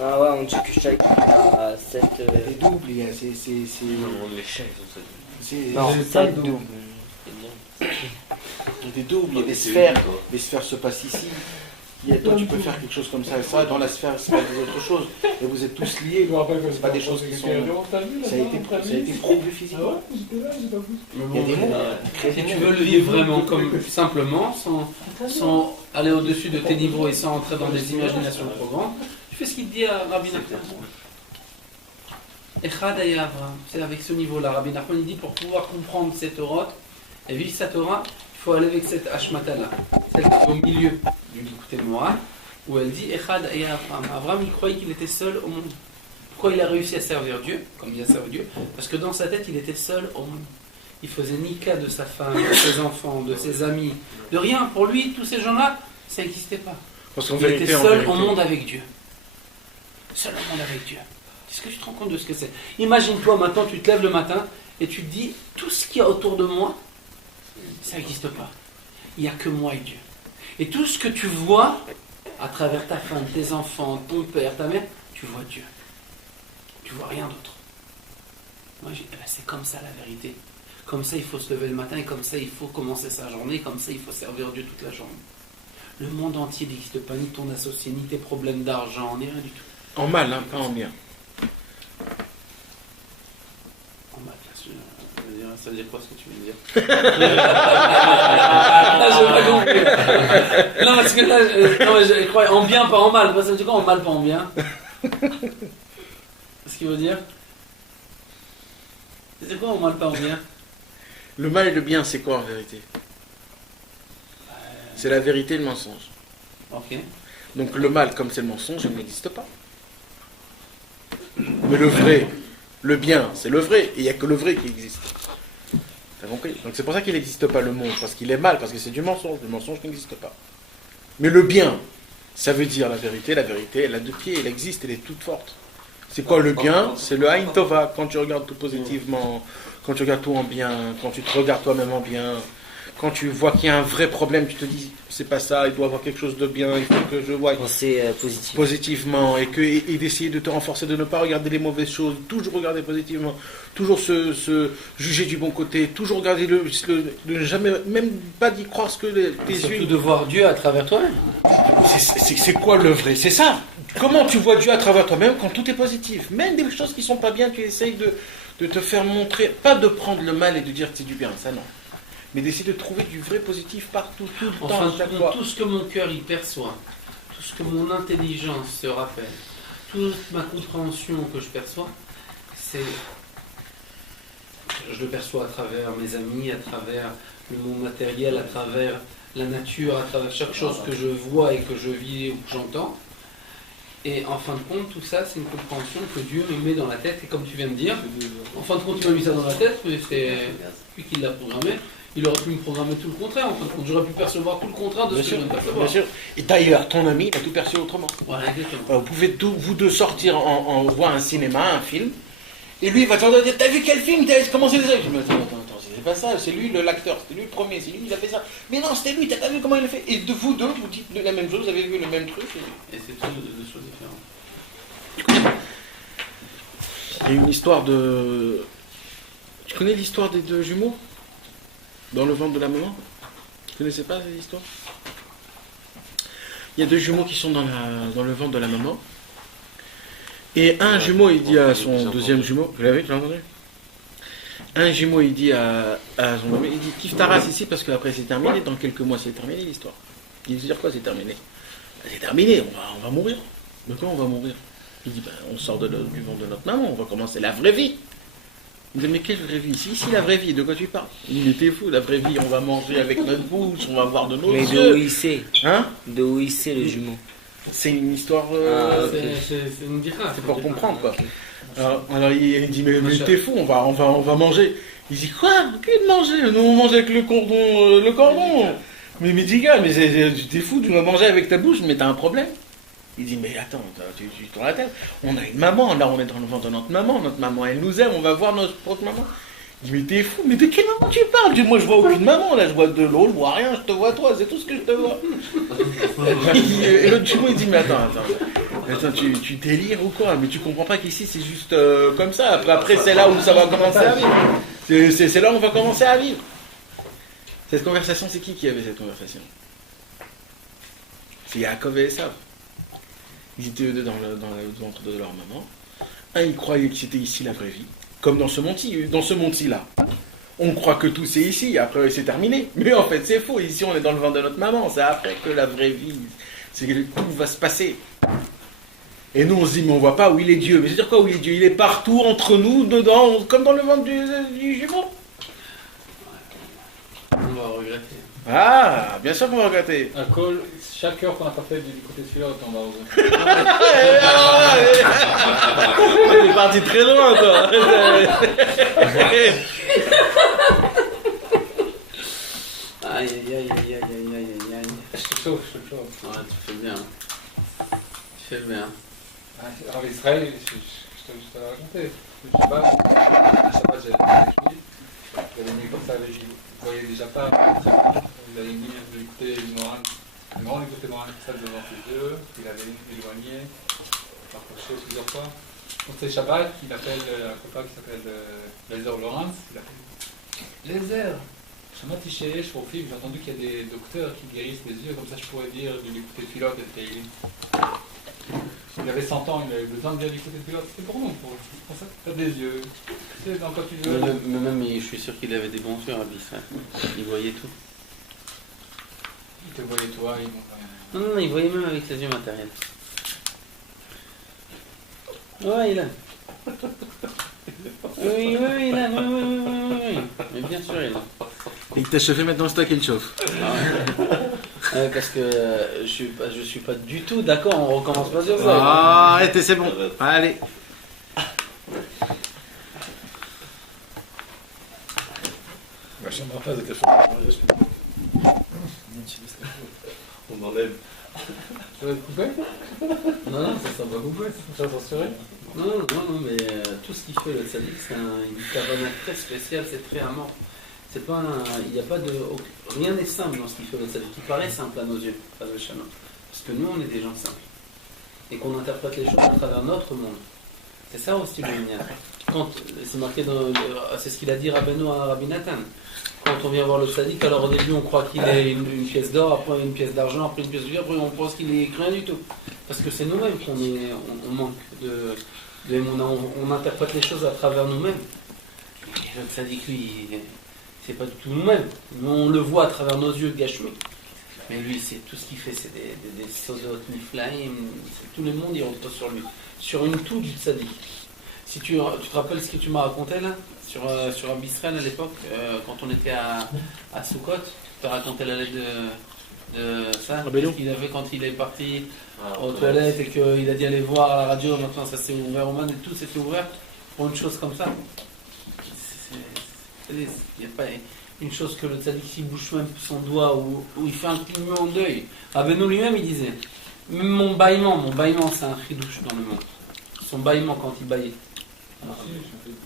Ah ouais, on dit que chaque a cette. Il y a des doubles. Il y a. Les chiens, ils ont ça. C'est. Non, J'ai pas cette de double. Il y a des doubles, il y a des sphères. Les sphères se passent ici. Toi, tu peux faire quelque chose comme ça et ça. Dans la sphère, c'est pas des autres choses. Et vous êtes tous liés. C'est pas des choses qui sont. Ça a été prouvé physiquement. Il y a des mondes. Si tu veux le vivre vraiment comme simplement, sans aller au-dessus de tes niveaux et sans entrer dans des imaginations trop grandes, tu fais ce qu'il te dit à Rabbi Nachman. Echad Aya Avraham, c'est avec ce niveau-là. Rabbi Nachman il dit pour pouvoir comprendre cette Torah et vivre cette Torah, il faut aller avec cette Hashmata-là, celle qui est au milieu du Likutei Moharan, où elle dit Echad Aya Avraham. Avraham il croyait qu'il était seul au monde. Pourquoi il a réussi à servir Dieu, comme il a servi Dieu? Parce que dans sa tête il était seul au monde. Il faisait ni cas de sa femme, de ses enfants, de ses amis, de rien. Pour lui, tous ces gens-là, ça n'existait pas. Parce qu'en Il était vérité, en seul vérité. au monde avec Dieu. Seul au monde avec Dieu. Est-ce que tu te rends compte de ce que c'est? Imagine-toi maintenant, tu te lèves le matin et tu te dis, tout ce qu'il y a autour de moi, ça n'existe pas. Il n'y a que moi et Dieu. Et tout ce que tu vois, à travers ta femme, tes enfants, ton père, ta mère, tu vois Dieu. Tu vois rien d'autre. Moi, c'est comme ça la vérité. Comme ça, il faut se lever le matin et comme ça, il faut commencer sa journée. Comme ça, il faut servir Dieu toute la journée. Le monde entier n'existe pas, ni ton associé, ni tes problèmes d'argent, ni rien du tout. En mal, hein, pas en bien. En mal, ça veut dire quoi ce que tu viens de dire? Là, j'ai pas compris. Non, parce que là, je crois en bien, pas en mal. Ça veut dire quoi en mal, pas en bien? Ce qu'il veut dire? C'est quoi en mal, pas en bien? Le mal et le bien, c'est quoi en vérité? C'est la vérité et le mensonge. Ok. Donc le mal, comme c'est le mensonge, il n'existe pas. Mais le vrai, le bien, c'est le vrai. Et il n'y a que le vrai qui existe. T'as compris? Donc c'est pour ça qu'il n'existe pas le monde. Parce qu'il est mal, parce que c'est du mensonge. Le mensonge n'existe pas. Mais le bien, ça veut dire la vérité. La vérité, elle a deux pieds, elle existe, elle est toute forte. C'est quoi le bien? C'est le Aïn Tova. Quand tu regardes tout positivement, quand tu regardes tout en bien, quand tu te regardes toi-même en bien, quand tu vois qu'il y a un vrai problème, tu te dis, c'est pas ça, il doit y avoir quelque chose de bien, il faut que je vois Penser positif. positivement et d'essayer de te renforcer, de ne pas regarder les mauvaises choses, toujours regarder positivement, toujours se juger du bon côté, toujours regarder de ne jamais, même pas d'y croire ce que tes Surtout yeux... de voir Dieu à travers toi-même. C'est quoi le vrai? C'est ça. Comment tu vois Dieu à travers toi-même quand tout est positif? Même des choses qui sont pas bien, tu essayes de te faire montrer, pas de prendre le mal et de dire que c'est du bien, ça non. Mais d'essayer de trouver du vrai positif partout, tout le temps, Enfin, à chaque fois. tout ce que mon cœur y perçoit, tout ce que mon intelligence se rappelle, toute ma compréhension que je perçois, je le perçois à travers mes amis, à travers le monde matériel, à travers la nature, à travers chaque chose que je vois et que je vis ou que j'entends. Et en fin de compte, tout ça, c'est une compréhension que Dieu me met dans la tête. Et comme tu viens de dire, en fin de compte, il m'a mis ça dans la tête, mais c'est lui qui l'a programmé. Il aurait pu me programmer tout le contraire. En fin de compte, j'aurais pu percevoir tout le contraire de Bien ce que je sûr, viens de percevoir. bien sûr. Et d'ailleurs, ton ami, il a tout perçu autrement. Voilà, exactement. Vous pouvez vous deux sortir en voir un cinéma, un film, et lui il va te dire t'as vu quel film, comment c'est ça? Je dis mais attends, c'est pas ça, c'est lui l'acteur, c'était lui le premier, c'est lui qui a fait ça. Mais non, c'était lui, t'as pas vu comment il a fait? Et de vous deux, vous dites la même chose, vous avez vu le même truc. Et c'est deux choses différentes. Il y a une histoire de... Tu connais l'histoire des deux jumeaux dans le ventre de la maman? Tu connaissais pas cette histoire? Il y a deux jumeaux qui sont dans le ventre de la maman. Et un jumeau, il dit à son deuxième jumeau, vous l'avez, tu l'as entendu? Un jumeau, il dit à son maman, il dit, kiffe ta race ici parce qu'après c'est terminé, dans quelques mois c'est terminé l'histoire. Il veut dire quoi, c'est terminé? C'est terminé, on va mourir. De quoi on va mourir? Il dit, on sort du ventre de notre maman, on va commencer la vraie vie. Il dit, mais quelle vraie vie? Si, la vraie vie, de quoi tu parles? Il dit, mais t'es fou, la vraie vie, on va manger avec notre bouche, on va voir de nos Mais yeux. d'où il sait? Hein? D'où il sait le jumeau? C'est une histoire... C'est une différence. c'est pour comprendre, quoi. Alors il dit, mais t'es fou, on va manger. Il dit, quoi? Qu'est-ce de manger? Nous, on mange avec le cordon. Mais dit, gars, mais t'es fou, tu vas manger avec ta bouche, mais t'as un problème. Il dit, mais attends, tu tournes la tête. On a une maman, là, on est dans le ventre de notre maman, elle nous aime, on va voir notre propre maman. Il dit, mais t'es fou, mais de quelle maman tu parles? Moi, je vois aucune maman, là, je vois de l'eau, je vois rien, je te vois toi, c'est tout ce que je te vois. Et l'autre jumeau, il dit, mais attends, tu délires ou quoi? Mais tu comprends pas qu'ici, c'est juste comme ça. Après c'est là où ça va commencer à vivre. C'est là où on va commencer à vivre. Cette conversation, c'est qui avait cette conversation? C'est Yaakov et Esav. Ils étaient eux deux dans le ventre de leur maman. Un, il croyait que c'était ici la vraie vie. Comme dans ce monti-là. On croit que tout c'est ici, après c'est terminé. Mais en fait c'est faux, ici on est dans le ventre de notre maman. C'est après que la vraie vie, c'est que tout va se passer. Et nous on se dit, mais on voit pas où il est Dieu. Mais c'est-à-dire quoi où il est Dieu? Il est partout, entre nous, dedans, comme dans le ventre du jumeau. On va regretter. Ah, bien sûr qu'on va regretter. Un call, chaque heure qu'on n'a pas fait du côté de celui-là, on va ouvrir. T'es parti très loin, toi. Aïe. Je te chauffe. Ouais, tu fais bien. Tu fais bien. Alors Israël, je te l'ai raconté. Le Shabbat, j'ai écrit. J'avais mis comme ça, je voyais déjà pas. Il avait mis de l'écouter Moran. On écoutait Moran ça devant ses yeux. Il avait éloigné, rapproché plusieurs fois. Donc c'est Shabbat, il appelle un copain qui s'appelle Lézer Lawrence. Il appelle Lézer. Je suis au film, j'ai entendu qu'il y a des docteurs qui guérissent les yeux, comme ça je pourrais dire de l'écouter pilote et de Teilim. Il avait 100 ans, il avait besoin de bien l'écouter pilote. C'est pour nous, pour ça. T'as des yeux. Tu sais, dans quoi tu veux. Mais même, je suis sûr qu'il avait des bons yeux, Rabbi Israël. Il voyait tout. Il te voyait toi, il montre rien. Non, il voyait même avec ses yeux matériels. Ouais, il a. Oui, il a. Oui. Mais bien sûr, il a. Il t'a chauffé, maintenant c'est toi qui le chauffe. Parce que je suis pas du tout d'accord, on recommence pas sur ça. Ah, arrêtez, c'est bon. Allez. On enlève. Ça va être coupé? Non, ça va couper. Ça va censurer? Non, mais tout ce qu'il fait le tzaddik, c'est une caravane très spéciale, c'est très amant. C'est pas il n'y a pas de... Rien n'est simple dans ce qu'il fait le tzaddik, qui paraît simple à nos yeux, pas de Shalom. Parce que nous, on est des gens simples. Et qu'on interprète les choses à travers notre monde. C'est ça aussi le Minyan. C'est marqué c'est ce qu'il a dit Rabbeinu à Rabbi Nathan. Quand on vient voir le tzaddik, alors au début on croit qu'il est une pièce d'or, après une pièce d'argent, après une pièce de vie, après on pense qu'il est rien du tout. Parce que c'est nous-mêmes on manque on interprète les choses à travers nous-mêmes. Et le tzaddik, lui, c'est pas du tout nous-mêmes. Nous, on le voit à travers nos yeux gashmi. Mais lui, c'est tout ce qu'il fait, c'est des sodot, niflaim, tout le monde il repose sur lui. Sur une toux du tzaddik. Si tu te rappelles ce que tu m'as raconté là sur Rabbi Israël à l'époque, quand on était à Sukkot, te racontais la lettre de ça, Rabbeinu. qu'est-ce qu'il avait quand il est parti Ah, aux toilettes et qu'il a dit aller voir à la radio, maintenant ça s'est ouvert au man et tout s'est ouvert pour une chose comme ça. Il n'y a pas une chose que le tzaddik s'il bouge même son doigt ou il fait un clignement en deuil. Rabbeinu lui-même il disait, même mon bâillement c'est un chidouche dans le monde. Son bâillement quand il bâillait. Moi aussi, je fais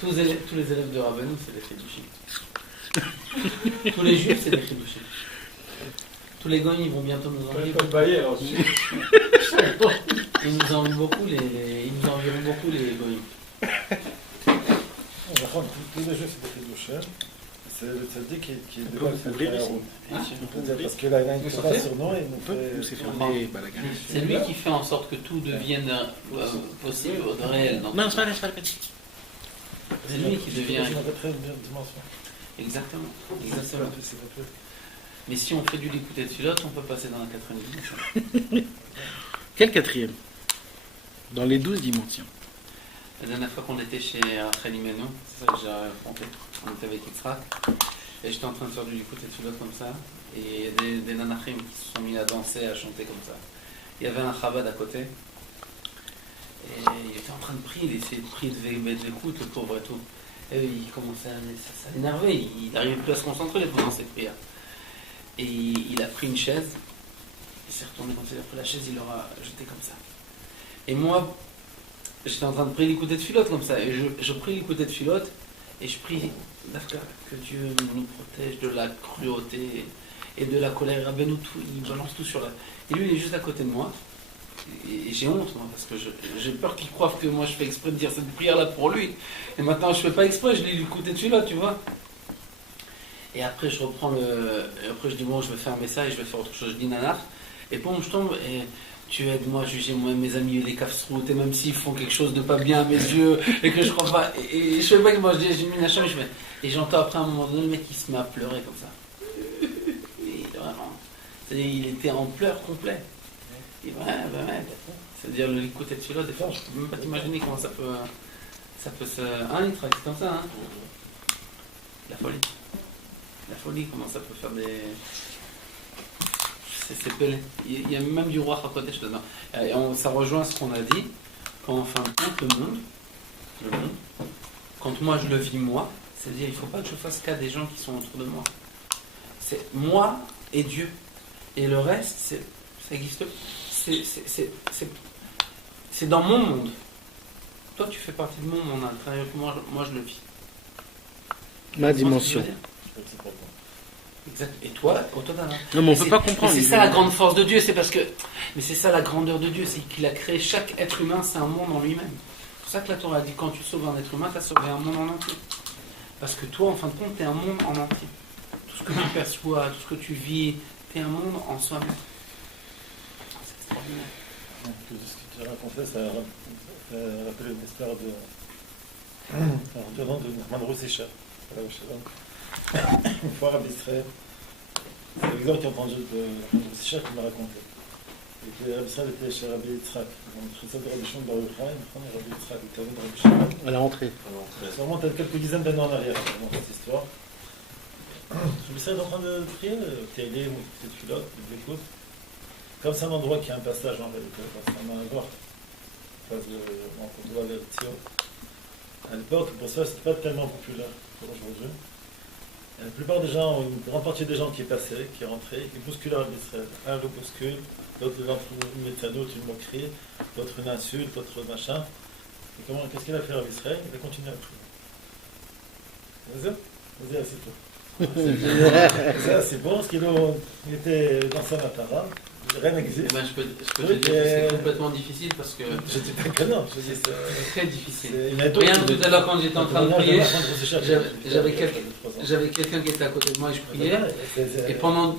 Tous les élèves de Rabbeinu, c'est des chidouchim. Tous les juifs, c'est des chidouchim. Tous les goyim, ils vont bientôt nous envier. comme Bayer aussi. Ils nous envient beaucoup ils nous envieront beaucoup les goyim. On va prendre tous les jeux, c'est des douches. C'est le tzaddik qui est devant le route. Parce que là, il a une Torah sur nous et nous fait... C'est lui qui fait en sorte que tout devienne possible, réel. Donc, Non, c'est pas la peine. c'est lui qui devient. C'est une quatrième dimension. Exactement. C'est Exactement. pas plus. Mais si on fait du l'écouter de filote, on peut passer dans la quatrième dimension. Quel quatrième? Dans les 12 dimensions. La dernière fois qu'on était chez Rachel Imenu, c'est ça que j'ai raconté. On était avec Yitzhak et j'étais en train de faire du l'écouter de filote comme ça. Et des nanachim qui se sont mis à danser, à chanter comme ça. Il y avait un chabad à côté. Et il était en train de prier, il essayait de prier de mettre l'écoute, le pauvre et tout. Et il commençait à l'énerver, il n'arrivait plus à se concentrer pendant ses prières. Et il a pris une chaise, il s'est retourné quand il a pris la chaise, il l'aura jeté comme ça. Et moi, j'étais en train de prier l'écouter de filote comme ça. Et je prie l'écouter de filote et je prie que Dieu nous protège de la cruauté et de la colère. Rabbeinu, tout, il balance tout sur la... Et lui, il est juste à côté de moi. Et j'ai honte, moi, parce que j'ai peur qu'il croie que moi je fais exprès de dire cette prière-là pour lui. Et maintenant, je fais pas exprès, je lis l'écouter de filote, tu vois. Et après, je reprends et après, je dis, bon, je vais fermer ça et je vais faire autre chose. Je dis nanar. Et bon, je tombe et tu aides-moi à juger moi, mes amis, les kafsroutes, et même s'ils font quelque chose de pas bien à mes yeux, et que je crois pas. Et je fais pas que moi, j'ai mis une achat, et j'entends après à un moment donné, le mec, il se met à pleurer comme ça. Et vraiment, c'est-à-dire, il était en pleurs complet. Et ouais. C'est-à-dire, l'écouter de filote, des fois, je peux même pas t'imaginer comment ça peut se. Un litre, c'est comme ça, hein. La folie. La folie, comment ça peut faire des. C'est pelé. Il y a même du roi à côté dedans. Et ça rejoint ce qu'on a dit, quand en fin de compte, le monde, quand moi je le vis moi, c'est-à-dire il ne faut pas que je fasse cas des gens qui sont autour de moi. C'est moi et Dieu. Et le reste, ça existe. C'est dans mon monde. Toi, tu fais partie de mon monde intérieur. Moi, je le vis. Ma dimension. Exact. Et toi, au total. Non, mais on ne peut pas comprendre. C'est ça la grande force de Dieu, c'est parce que. Mais c'est ça la grandeur de Dieu, c'est qu'il a créé chaque être humain, c'est un monde en lui-même. C'est pour ça que la Torah dit quand tu sauves un être humain, tu as sauvé un monde en entier. Parce que toi, en fin de compte, tu es un monde en entier. Tout ce que tu perçois, tout ce que tu vis, tu es un monde en soi-même. C'est extraordinaire. Donc, ce que tu as raconté, ça rappelle une histoire de Nachman Roussisha. Une fois, Rabbi Israël, c'est l'exemple qui a entendu de Roussisha qui m'a raconté. Et que Rabbi Israël était chez Rabbi Yitzhak. Donc, je sais de Rabbi Shimon Bar Yochai, Rabbi Yitzhak était avec Rabbi Shimon. À la rentrée. Ça remonte à quelques dizaines d'années en arrière, dans cette histoire. Rabbi Israël est en train de prier, Télim, une petite culotte, il l'écoute. Comme c'est un endroit qui a un passage en réalité, ça m'a à voir. Face de l'endroit vers Tio. À l'époque, pour ça, c'était pas tellement populaire comme aujourd'hui. Et la plupart des gens, une grande partie des gens qui est passé, qui est rentré, ils bousculent Rabbi Israël. Un le bouscule, l'autre une méthano, une moquerie, l'autre une insulte, l'autre machin. Et qu'est-ce qu'il a fait Rabbi Israël? Il a continué à prier. Vas-y, assieds-toi. Ça, c'est bon, parce qu'il était dans sa matara. Rien n'existe. Eh ben, je peux te dire que c'est complètement difficile parce que. Je dis pas que non, je dis ça. C'est très difficile. Regarde Tout à l'heure, quand j'étais en train de prier, j'avais quelqu'un qui était à côté de moi et je priais. Et pendant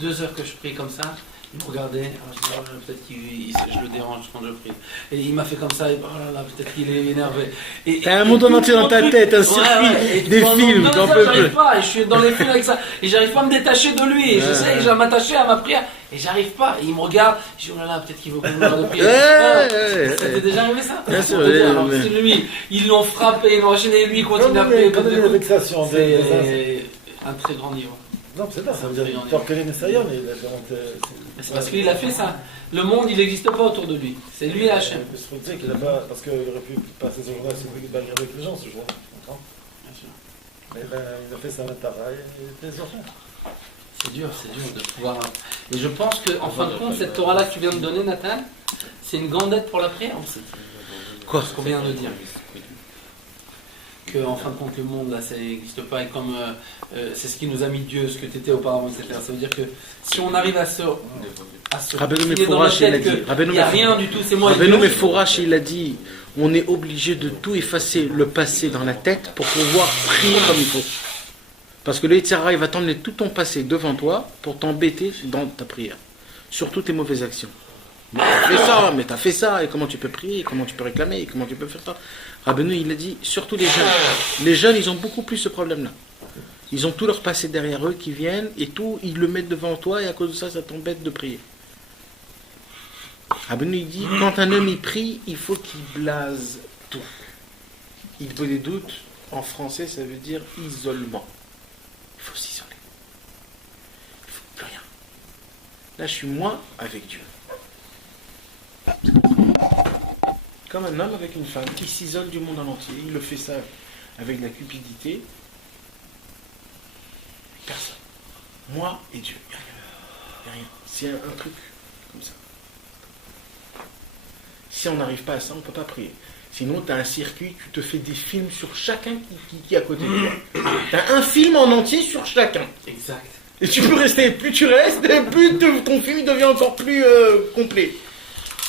2 heures que je priais comme ça, Il me regardait, alors je dis, oh là là, peut-être que je le dérange quand je prie. Et il m'a fait comme ça, et oh là là, peut-être qu'il est énervé. T'as un monde en entier dans ta tête, un circuit, des films, non, t'en ça, peux j'arrive plus. pas, et je suis dans les films avec ça, et j'arrive pas à me détacher de lui, et j'essaie de m'attacher à ma prière, et j'arrive pas, et il me regarde, je dis, oh là là, peut-être qu'il veut qu'on me regarde de prière. Ça t'est déjà arrivé ça? Bien sûr, Alors, c'est lui, ils l'ont frappé, ils l'ont enchaîné, lui, il continue à prier. Quand il y a une vexation, C'est un très grand niveau. non, c'est pas, ça veut dire qu'il reconnaît Messiah, mais il a vraiment. C'est parce qu'il a fait ça. Le monde, il n'existe pas autour de lui. C'est lui et Hachem. Je peux dire qu'il a pas. Parce qu'il aurait pu passer ce jour-là, c'est lui qui bagarre avec les gens ce jour-là. Tu comprends? Bien sûr. Mais ben, il a fait sa matara et les enfants. C'est dur de pouvoir. Et je pense qu'en fin de compte, cette Torah-là que tu viens de donner, Nathan, c'est une grande aide pour la prière. Quoi? Ce qu'on vient de dire. Que en fin de compte, le monde, là, ça n'existe pas. Et comme c'est ce qui nous a mis Dieu, ce que tu étais auparavant, etc. Ça veut dire que si on arrive à se Rabbeinu filer dans la Mefourash, il a tête dit. qu'il n'y a rien du tout, c'est moi et Rabbeinu Dieu. Mefourash, il a dit, on est obligé de tout effacer le passé dans la tête pour pouvoir prier comme il faut. Parce que le Yitzhara, il va t'emmener tout ton passé devant toi pour t'embêter dans ta prière. Surtout tes mauvaises actions. Mais t'as fait ça, et comment tu peux prier, et comment tu peux réclamer, et comment tu peux faire ça. Rabbeinu, il a dit, surtout les jeunes. Les jeunes, ils ont beaucoup plus ce problème-là. Ils ont tout leur passé derrière eux qui viennent, et tout, ils le mettent devant toi, et à cause de ça, ça t'embête de prier. Rabbeinu, il dit, quand un homme y prie, il faut qu'il blase tout. Il veut des doutes, en français, ça veut dire isolement. Il faut s'isoler. Il ne faut plus rien. Là, je suis moi avec Dieu. Comme un homme avec une femme qui s'isole du monde en entier. Il le fait ça avec de la cupidité. Personne. Moi et Dieu. Il n'y a rien. C'est un truc comme ça. Si on n'arrive pas à ça, on ne peut pas prier. Sinon, tu as un circuit, tu te fais des films sur chacun qui est à côté de toi. Tu as un film en entier sur chacun. Exact. Et tu peux rester, plus tu restes, plus ton film devient encore plus complet.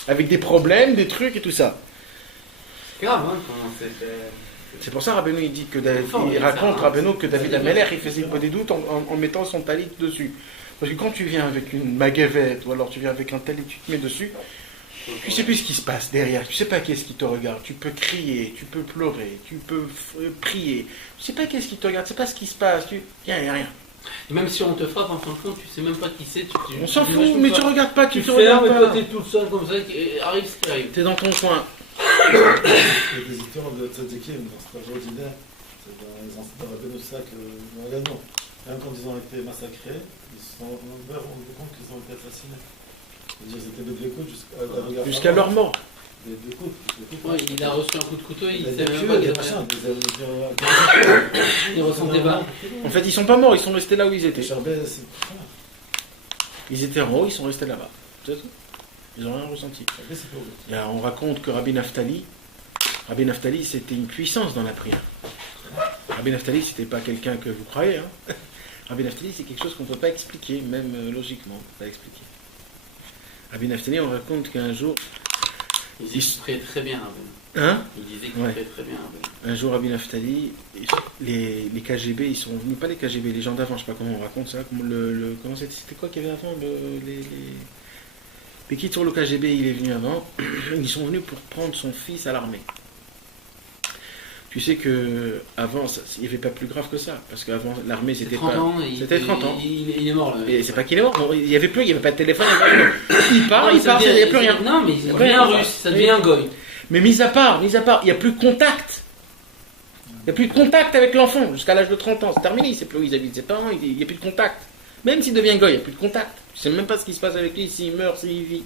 Avec des problèmes, des trucs et tout ça. C'est grave, hein, comment c'est. C'est pour ça Rabbeinu il dit que Fort, il raconte ça, Rabbeinu que David c'est Ameller il faisait pas des doutes en mettant son talit dessus. Parce que quand tu viens avec une magavette ou alors tu viens avec un talit, tu te mets dessus, tu sais plus ce qui se passe derrière, tu sais pas qu'est-ce qui te regarde, tu peux crier, tu peux pleurer, tu peux prier, tu sais pas qu'est-ce qui te regarde, tu sais pas ce qui se passe, y a rien. Et même si on te frappe, en fin de compte, tu sais même pas qui c'est. On s'en fout, mais tu regardes pas, tu te fermes regardes et toi pas. t'es tout seul comme ça, et arrive ce qui arrive. T'es dans ton coin. Il y a des histoires de Tzadikim dans ce projet ordinaire. C'est dans la Benussac, dans l'Agnon. Même quand ils ont été massacrés, ils se sont rendus compte qu'ils ont été assassinés. C'est-à-dire qu'ils étaient de l'écoute Jusqu'à leur mort. Des coups. Ouais, il a reçu un coup de couteau, il Il a sait des même pieux, pas des qu'il machins, il ressentait pas. En fait, ils sont pas morts, ils sont restés là où ils Des étaient. charbets, c'est. Ils étaient en haut, ils sont restés là-bas. C'est tout. Ils n'ont rien ressenti. Charbet, c'est pour eux. Et alors, on raconte que Rabbi Naftali, c'était une puissance dans la prière. Rabbi Naftali, c'était pas quelqu'un que vous croyez. Hein. Rabbi Naftali, c'est quelque chose qu'on ne peut pas expliquer, même logiquement, on ne peut pas expliquer. Rabbi Naftali, on raconte qu'un jour, Il disait qu'il priait très bien. hein, Il disait qu'il Ouais. priait très bien. un jour Rabbi Naftali, les KGB, ils sont venus, pas les KGB, les gens d'avant, je sais pas comment on raconte ça, comment c'était quoi qu'il y avait avant, mais qui sur le KGB, il est venu avant, ils sont venus pour prendre son fils à l'armée. Tu sais que avant, il n'y avait pas plus grave que ça, parce qu'avant l'armée c'était 30 pas, ans, c'était 30 ans. Il est mort. Là. Et c'est pas qu'il est mort, il n'y avait pas de téléphone, il part, il ça n'y devient- a plus rien. Non, mais il Il y a devient rien. un russe, ça devient un goy. Mais mis à part, il n'y a plus de contact. Il n'y a plus de contact avec l'enfant jusqu'à l'âge de 30 ans. C'est terminé, il ne sait plus où ils habitent ses parents, il n'y a plus de contact. Même s'il devient goy, il n'y a plus de contact. Tu ne sais même pas ce qui se passe avec lui, s'il meurt, s'il vit.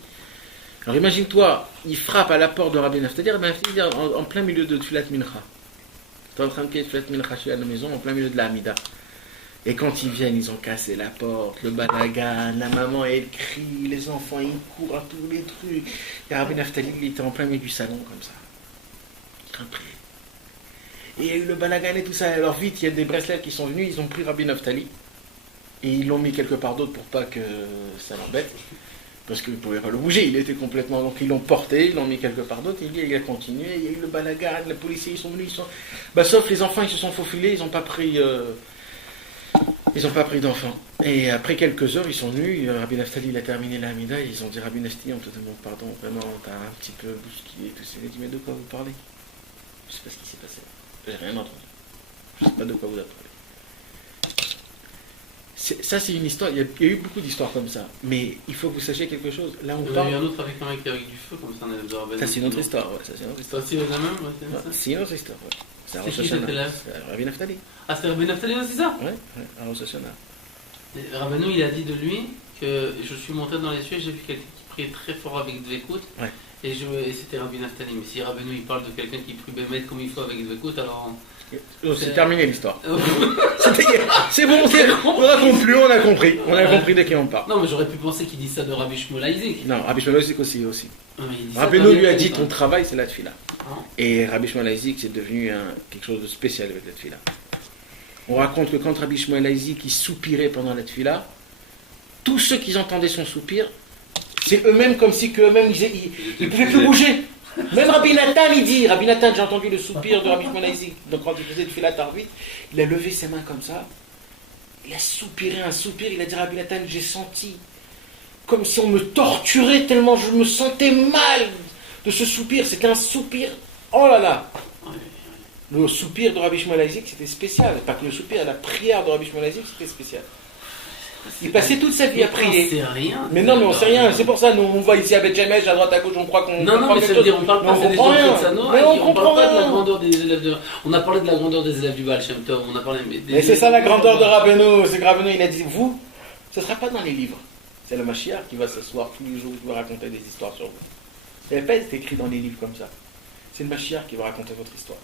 Alors imagine-toi, il frappe à la porte de Rabbi Naftali, en plein milieu de Tfilat Mincha. Tu es en train de prier Tfilat Mincha, je suis à la maison, en plein milieu de la Hamida. Et quand ils viennent, ils ont cassé la porte, le balagan, la maman elle crie, les enfants ils courent à tous les trucs. Et Rabbi Naftali, il était en plein milieu du salon comme ça. Il est en train de prier. Et il y a eu le balagan et tout ça. Alors vite, il y a des Breslevs qui sont venus, ils ont pris Rabbi Naftali. Et ils l'ont mis quelque part d'autre pour pas que ça l'embête. Parce qu'ils ne pouvaient pas le bouger, il était complètement... Donc ils l'ont porté, ils l'ont mis quelque part d'autre, et il a continué, il y a eu le balagan, les policiers ils sont venus, sauf les enfants ils se sont faufilés, ils n'ont pas pris... Ils n'ont pas pris d'enfants. Et après quelques heures, ils sont venus. Rabbi Naftali, il a terminé la Hamida. Ils ont dit, Rabbi Naftali, on te demande pardon. Vraiment, t'as un petit peu bousculé. Tout ça. Il a dit, mais de quoi vous parlez? Je sais pas ce qui s'est passé. J'ai rien entendu. Je sais pas de quoi vous avez parlé. Ça, c'est une histoire. Il y a eu beaucoup d'histoires comme ça. Mais il faut que vous sachiez quelque chose. Là, on Il y en a eu parle. un autre avec un mec avec du feu, comme ça, on est de Rabbeinu. Ça, c'est une autre histoire. Ouais, ça, c'est une autre C'est histoire. aussi les mêmes, ouais, c'est Ouais, ça. c'est une autre histoire. Ouais. C'est à C'est Rosh qui Hashanah. cet élève? C'est Rabbi Naftali. Ah, c'était Rabbeinu Naftali, c'est ça? Ouais, à Rosh Hashanah. Et Rabbeinu, il a dit de lui que je suis monté dans les cieux et j'ai vu quelqu'un qui priait très fort avec Dvekut. Ouais. Et c'était Rabbi Naftali. Mais si Rabbeinu il parle de quelqu'un qui prie Bémet comme il faut avec Dvekut, alors. C'est terminé l'histoire. C'est bon, on raconte plus, on a compris. On a compris de qui on parle. Non, mais j'aurais pu penser qu'il dit ça de Rabbi Shmuel Isaac. Non, Rabbi Shmuel Isaac aussi. Non, mais il dit ça de Rabbeinu Rabbi lui a Naftali, dit ton travail c'est la tefila. Ah. Et Rabbi Shmuel Isaac c'est devenu quelque chose de spécial avec la tefila. On raconte que quand Rabbi Shmuel Isaac il soupirait pendant la tefila, tous ceux qui entendaient son soupir, c'est eux-mêmes comme si qu'eux-mêmes ils pouvaient plus bouger. Même Rabbi Nathan il dit, Rabbi Nathan, j'ai entendu le soupir de Rabbi Shmuel Isaac. Donc quand il faisait tefila tarvit, il a levé ses mains comme ça, il a soupiré un soupir, il a dit Rabbi Nathan, j'ai senti comme si on me torturait tellement je me sentais mal de ce soupir. C'était un soupir, oh là là. Le soupir de Rabbi Shmuel Isaac c'était spécial, pas que le soupir, la prière de Rabbi Shmuel Isaac c'était spécial. Il passait toute sa vie à prier. On sait rien. Mais non, mais on sait rien. C'est pour ça, nous, on voit ici à Beth Shemesh, à droite, à gauche, on croit qu'on. Non, mais ça veut dire, on parle pas, c'est des gens rien. de Tzano, Mais on on comprend parle pas de la rien. grandeur des élèves de. On a parlé de la grandeur des élèves du Baal Shem Tov, on a parlé. Mais c'est ça la grandeur de Rabbeinu. C'est que Rabbeinu, il a dit, vous, ce ne sera pas dans les livres. C'est le Mashiach qui va s'asseoir tous les jours, qui va raconter des histoires sur vous. Ça n'avait pas été écrit dans les livres comme ça. C'est le Mashiach qui va raconter votre histoire.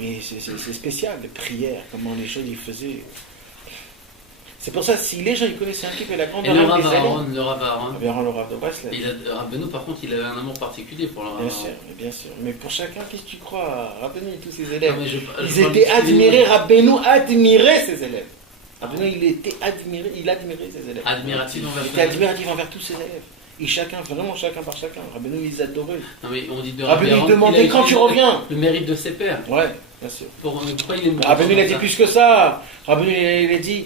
Mais c'est spécial, les prières, comment les choses ils faisaient. C'est pour ça, si les gens ils connaissaient un petit peu la Et grandeur le des Rav élèves, Aaron, le Rav Aaron, le Rav de Breslev. Rabbeinu par contre, il avait un amour particulier pour le Rav Bien Aaron. sûr, bien sûr. Mais pour chacun, qu'est-ce que tu crois? Rabbeinu et tous ses Non, élèves. mais je Ils parle étaient du- admirés, Rabbeinu admirait ses élèves. Rabbeinu, il était admiré, il admirait ses élèves. Admiratif envers Il était admiratif envers tous ses élèves. Et chacun, vraiment chacun par chacun. Rabbeinu, ils adoraient. Non, mais on dit de Rav Rabbeinu, il Aaron demandait qu'il a quand tu écrit reviens. le mérite de ses pères. Ouais, bien sûr. Mais pourquoi il est mort Rabbeinu, il a comme dit ça plus que ça. Rabbeinu, il a dit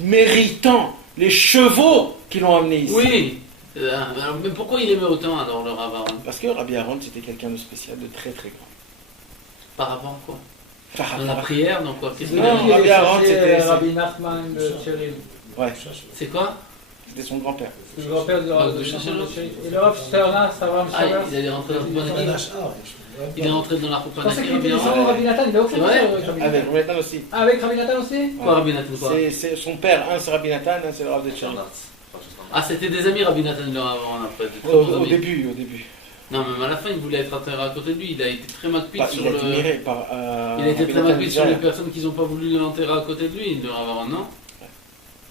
méritant les chevaux qui l'ont amené ici. Oui. Alors, mais pourquoi il aimait autant alors le Rav Aaron? Parce que Rabbi Aaron, c'était quelqu'un de spécial, de très très grand. Par rapport à quoi? Par Dans la rapport- prière, dans quoi? Qu'est-ce qu'il Non, a dit? Rabbi Aaron, c'était Rabbi Nachman de Tcherim. ouais, C'est quoi? c'était son grand-père. Le grand-père de de Rabbi Nachman Shachar. de Tcherim. Et le Rav Sternas, Abraham Ah, Shaber. il est rentré dans la Un Koupanaki. achat, Il est rentré dans la Je pensais Koupanaki. qu'il était bien. descendant de Rabbi Nathan, il a aucun C'est vrai avec Rabbi Avec Nathan. Rabbi Nathan aussi. Ah, avec Rabbi Nathan aussi Quoi, Rabbi Nathan, quoi? C'est son père, un c'est Rabbi Nathan, un c'est le Rav de Tcherim. Ah, c'était des amis Rabbi Nathan le Rav Aaron après. Des très Au bons amis. début. Non, mais à la fin, il voulait être enterré à côté de lui. Il a été très mal Pas, sur il a le. admiré par. Il a été Rabbi très Nathan mal sur les Israël. personnes qui n'ont pas voulu l'enterrer à côté de lui. Le Rav Aaron, non.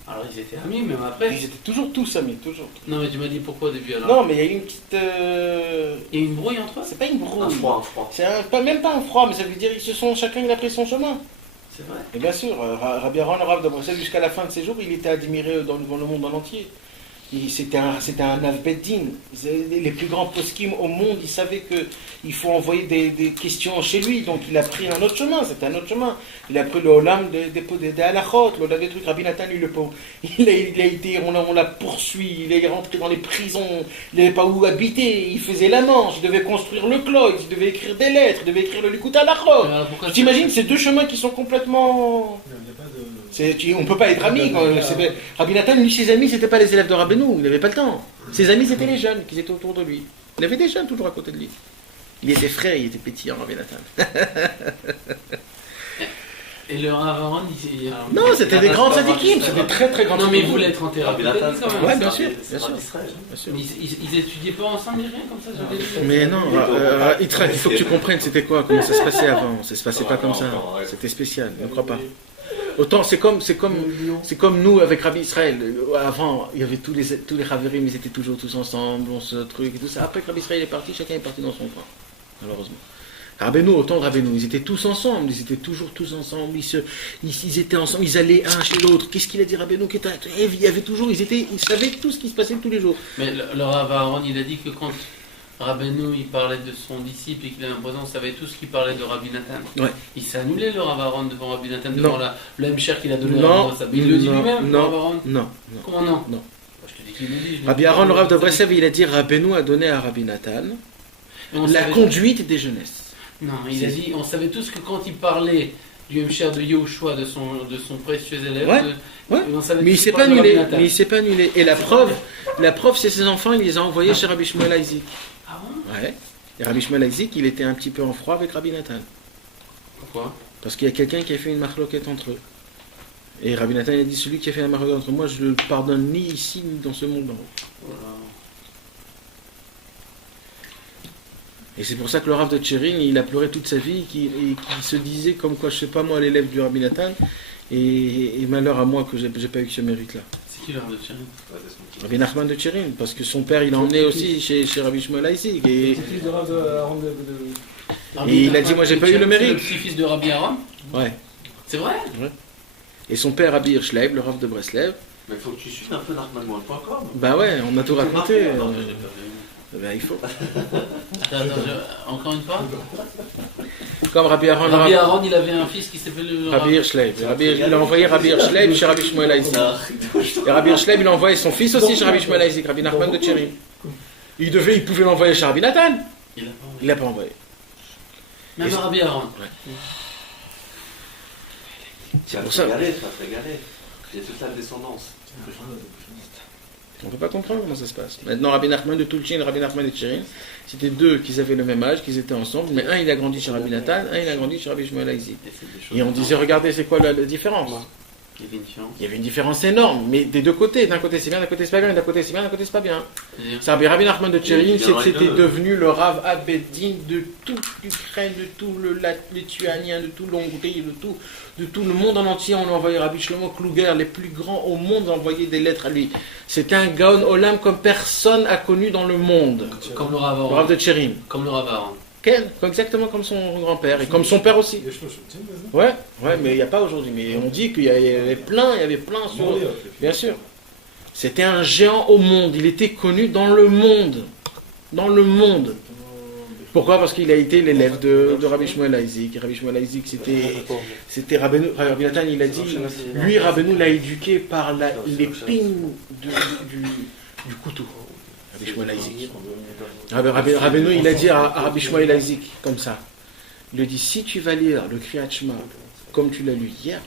Alors ils étaient amis, même après. Ils étaient toujours tous amis, toujours. Non, mais tu m'as dit pourquoi au début alors? Non, mais il y a eu une petite. Il y a eu une brouille entre eux? C'est pas une brouille. Un froid. C'est même pas un froid, mais ça veut dire chacun il a pris son chemin. C'est vrai. Et bien sûr, Rabbi Aaron, le Rav de Bruxelles, jusqu'à la fin de ses jours, il était admiré dans le monde en entier. C'était un Avbeddin. Les plus grands poskim au monde, ils savaient qu'il faut envoyer des questions chez lui. Donc il a pris un autre chemin, c'était un autre chemin. Il a pris le Olam des halachot, le Olam des trucs. Rabbi Nathan, lui, le pauvre, il a été, on l'a poursuivi, il est rentré dans les prisons, il n'avait pas où habiter, il faisait la manche, il devait construire le cloître, il devait écrire des lettres, il devait écrire le Likut halachot. Alors, pourquoi Tu t'imagines ces deux chemins qui sont complètement... Il n'y a pas de. On ne peut pas être amis. Rabbi Nathan, lui, ses amis, c'était pas les élèves de Rabbeinu, il n'avait pas le temps. Ses amis, c'était les jeunes qui étaient autour de lui. Il avait des jeunes toujours à côté de lui. Il était frais, il était pétillant, Rabbi Nathan. Et le Rav Aaron, Non, c'était des grandes équipes, c'était très très grandes Non, mais il équipes. voulait être enterré à Rabbi côté de Nathan, lui quand même. Ouais, bien sûr, bien sûr. Mais ils étudiaient pas ensemble, ni rien comme ça, j'avais vu. Mais non, Yitzhak, il faut que tu comprennes c'était quoi, comment ça se passait avant. Ça se passait pas comme ça. C'était spécial, ne crois pas. Autant c'est comme nous avec Rabbi Israël. Avant, il y avait tous les Raverim, ils étaient toujours tous ensemble, on se truc et tout ça. Après que Rabbi Israël est parti, chacun est parti dans son coin, malheureusement. Rabbeinu, autant de Rabbeinu, ils étaient tous ensemble, ils étaient toujours tous ensemble, ils étaient ensemble, ils allaient un chez l'autre. Qu'est-ce qu'il a dit Rabbeinu? Il y avait toujours, ils savaient tout ce qui se passait tous les jours. Mais le Rav Aaron, il a dit que quand Rabbeinu, il parlait de son disciple et qu'il a l'impression qu'on savait tous qu'il parlait de Rabbi Nathan. Ouais. Il s'est annulé le Rav Aaron devant Rabbi Nathan, Non. devant le M-Cher qu'il a donné à Non, Rabbi Nathan. Il le dit non, lui-même, le Rav Aaron. non. Comment non? Non. Je te dis qu'il le dit. je Rabbi dis- Aaron, le Rav de Breslev, il a dit Rabbeinu a donné à Rabbi Nathan Et on la savait- conduite des jeunesses. Non, il a dit, on savait tous que quand il parlait du M-Cher de Yehoshua, de son précieux élève, Ouais, de- ouais. et on savait Mais il tous s'est qu'il pas parlait de annulé. Rabbi Nathan. Mais il s'est pas annulé. Et la preuve, c'est ses enfants, il les a envoyés chez Rabbi Shmuel Isaac. Ah bon? Ouais. Et Rabbi Shmuel Isaac, il était un petit peu en froid avec Rabbi Nathan. Pourquoi? Parce qu'il y a quelqu'un qui a fait une marloquette entre eux. Et Rabbi Nathan, il a dit celui qui a fait la marloquette entre moi, je ne le pardonne ni ici, ni dans ce monde en haut. Voilà. Et c'est pour ça que le Rav de Tchérin, il a pleuré toute sa vie, et qu'il se disait comme quoi, je sais pas moi, l'élève du Rabbi Nathan, et malheur à moi que j'ai pas eu ce mérite-là. C'est qui le Rav de Tchérin? Rabbi Nachman de Tchérin, parce que son père, il l'a emmené aussi chez Rabbi Shmuel Isaac. Et fils de Rav de Aaron de. Et il a dit, moi, j'ai pas eu le mérite. C'est le petit-fils de Rabbi Aaron? ouais. C'est vrai? Et son père, Rabbi Hirschleib, le Rav de Breslev, Mais il faut que tu suives un peu Nachman.com. bah ouais, on a tout raconté. Non, je l'ai pas vu. Ben, il faut. Attends, encore une fois? Comme Rabbi Aaron, Rabbi Aaron, il avait un fils qui s'appelait le Rabbi Hirschleib. Il a envoyé Rabbi Hirschleib chez Rabbi Shmuel Isaac. Et Rabbi Hirschleib, il a envoyé son fils aussi chez Rabbi Shmuel Isaac, Rabbi Nachman de Tchérin. Il pouvait l'envoyer chez Rabbi Nathan. Il a pas envoyé. Il l'a pas envoyé. Même Et- Rabbi Aaron. Tu vas pour te ça. régaler, tu vas te régaler. Il y a toute la descendance. On ne peut pas comprendre comment ça se passe. Maintenant, Rabbi Nachman de Tulchin et Rabbi Nachman de Tchérin, c'était deux qui avaient le même âge, qui étaient ensemble, mais un il a grandi chez Rabbi Nathan, un il a grandi chez Rabbi Shmuel Isaac. Et c'est des choses Et on disait, regardez, c'est quoi la différence? Il y avait une différence. Il y avait une différence énorme, mais des deux côtés. D'un côté c'est bien, d'un côté c'est pas bien, d'un côté c'est bien, d'un côté c'est pas bien. C'est-à-dire, C'est Rabbi Nachman de Tchérin, Il viendra c'était les deux. devenu le Rav Abedin de toute l'Ukraine, de tout le Lituanien, de tout l'Hongrie, de tout le monde en entier. On a envoyé Rabbi Shlomo Kluger, les plus grands au monde, ont envoyé des lettres à lui. C'était un Gaon Olam comme personne a connu dans le monde. comme le Rav Le Aaron. Rav de Tchérin. Comme le Rav Aaron. Exactement comme son grand-père et comme son père aussi. Ouais, mais il n'y a pas aujourd'hui. Mais on dit qu'il y avait plein sur. Bien sûr. C'était un géant au monde. Il était connu dans le monde. Dans le monde. Pourquoi? Parce qu'il a été l'élève de Rabbi Shmuel Isaac. Et Rabbi Shmuel Isaac, c'était Rabbeinu. Rabbi Nathan, il a dit, lui, Rabbeinu l'a éduqué par l'épine du couteau. Rabbi Shmuel Isaac. Rabbeinu, il a dit à Rabbi Shmuel Isaac, comme ça. Il lui dit, si tu vas lire le Kriyat Shema comme tu l'as lu hier,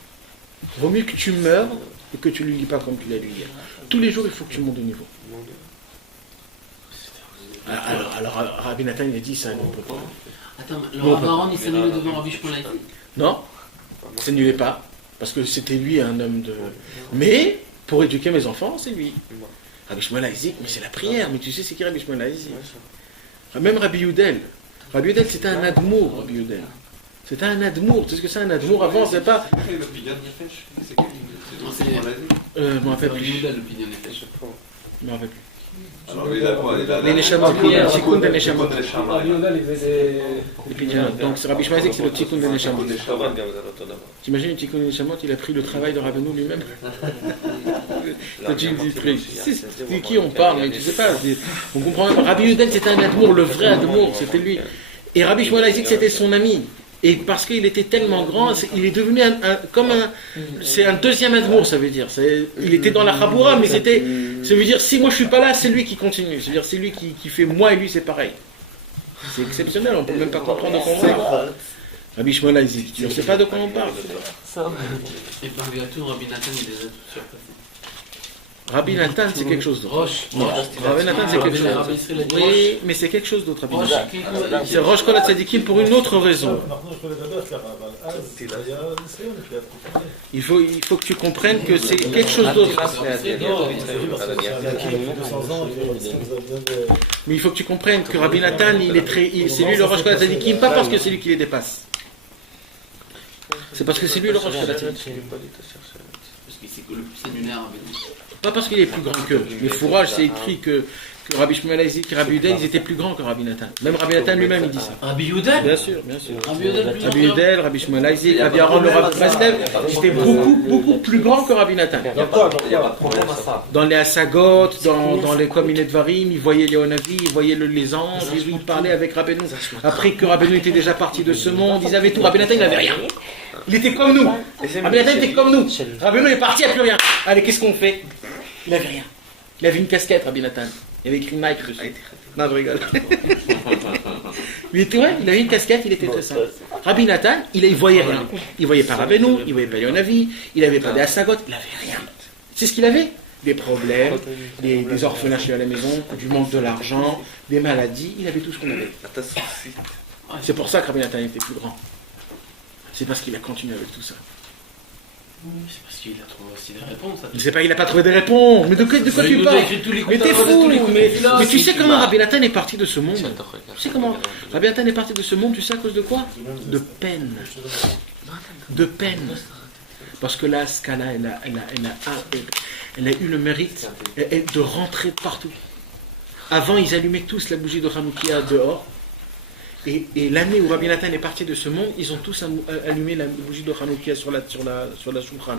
vaut mieux que tu meurs et que tu ne le lis pas comme tu l'as lu hier. Tous les jours, il faut que tu montes de niveau. Alors Rabbi Nathan, il a dit ça, on peut pas. Attends, le Rav Aaron, il s'est annulé devant Rabbi Shmuel Isaac. Non, il ne s'annulait pas, parce que c'était lui un homme de... Mais, pour éduquer mes enfants, c'est lui. Rabbi Shmuel Isaac, mais c'est la prière, mais tu sais c'est qui Rabbi Shmuel Isaac? Même Rabbi Yudel. Rabbi Yudel, c'était un admour, Rabbi Yudel. C'était un admour. Tu sais ce que c'est un admour? Avant, c'est pas... Le Pidyon Nefesh, c'est qui? C'est- Je m'en rappelle C'est plus. Yehuda, le pilier Nefesh. Je m'en rappelle plus. Alors lui, il a quoi? Il a Les Neshamot, le Tikkun des Neshamot. Rabbi Yonal, il faisait Les Pidyanot. Donc c'est Rabbi Shmuel Isaac, c'est le Tikkun des Neshamot. Des Neshamot. T'imagines le Tikkun des Neshamot, il a pris le travail de Rabbeinu lui-même. Quand tu dis, c'est qui on parle, mais tu sais pas. On comprend même. Rabbi Yudel, c'était un admour, le vrai admour, c'était lui. Et Rabbi Shmuel Isaac, c'était son ami. Et parce qu'il était tellement grand, il est devenu c'est un deuxième admour, ça veut dire. Il était dans la Chaboura, mais ça veut dire, si moi je suis pas là, c'est lui qui continue. C'est-à-dire, c'est lui qui fait moi et lui, c'est pareil. C'est exceptionnel, on peut même pas comprendre de quoi on parle. Rabbi Shmuel Isaac, on ne sait pas de quoi on parle. Et malgré tout, Rabbi Nathan, il les a tous surpassés. Rabbi Nathan, c'est quelque chose d'autre. Roche. Non, Rabbi Nathan, c'est quelque chose Rabbi d'autre. Israël a dit Oui, mais c'est quelque chose d'autre, Rabbi Roche. Nathan. C'est Rosh Kol HaTzadikim pour une autre raison. Il faut que tu comprennes que c'est quelque chose d'autre. Mais il faut que tu comprennes que Rabbi Nathan, c'est lui le Rosh Kol HaTzadikim, pas parce que c'est lui qui les dépasse. C'est parce que c'est lui le Rosh Kol HaTzadikim. Parce que c'est le plus séminaire avec lui. Pas parce qu'il est plus grand qu'eux. Les fourrages, c'est écrit que que Rabbi Shmuel Isaac et Rabbi Yudel, ils étaient plus grands que Rabbi Nathan. Même Rabbi Nathan lui-même, il dit ça. Rabbi Yehuda. Bien sûr, bien sûr. Rabbi Yehuda plus Rabbi grand. Yudel, Rabbi Shmuel Isaac, Rabbi Aaron, le Rabbi Breslev, ils étaient beaucoup plus grands que Rabbi Nathan. Il n'y a pas de problème à ça. Dans les Assagot, dans les Kominet Varim, ils voyaient Léonavi, ils voyaient les anges, ils parlaient avec Rabbeinu. Après que Rabbeinu était déjà parti de ce monde, ils avaient tout. Rabbi Nathan, il n'avait rien. Il était comme nous. Rabbi Nathan était comme nous. Rabbeinu est parti, il n'y a plus rien. Allez, qu'est-ce qu'on fait? Il n'avait rien. Il avait une casquette, Rabbi Nathan. Il avait écrit Nike dessus. Non, je rigole. Il avait une casquette, il était très simple. Rabbi Nathan, il voyait rien. Il voyait pas Rabbeinu, il voyait pas Léonavi, il n'avait pas des Assagot, il n'avait rien. C'est ce qu'il avait. Des problèmes, des orphelins chez à la maison, du manque de l'argent, des maladies, il avait tout ce qu'on avait. C'est pour ça que Rabbi Nathan était plus grand. C'est parce qu'il a continué avec tout ça. C'est parce qu'il a trouvé aussi des réponses. Je ne sais pas, il n'a pas trouvé des réponses. Mais de quoi tu parles? Mais t'es fou. Mais tu sais comment Rabbi Nathan est parti de ce monde? Tu sais comment Rabbi Nathan est parti de ce monde, tu sais à cause de quoi? De peine. De peine. Parce que la Scala, elle a eu le mérite de rentrer partout. Avant, ils allumaient tous la bougie de Hanoukia dehors. Et l'année où Rabbi Nathan est parti de ce monde, ils ont tous allumé la bougie de Hanoukia sur la Shulchan.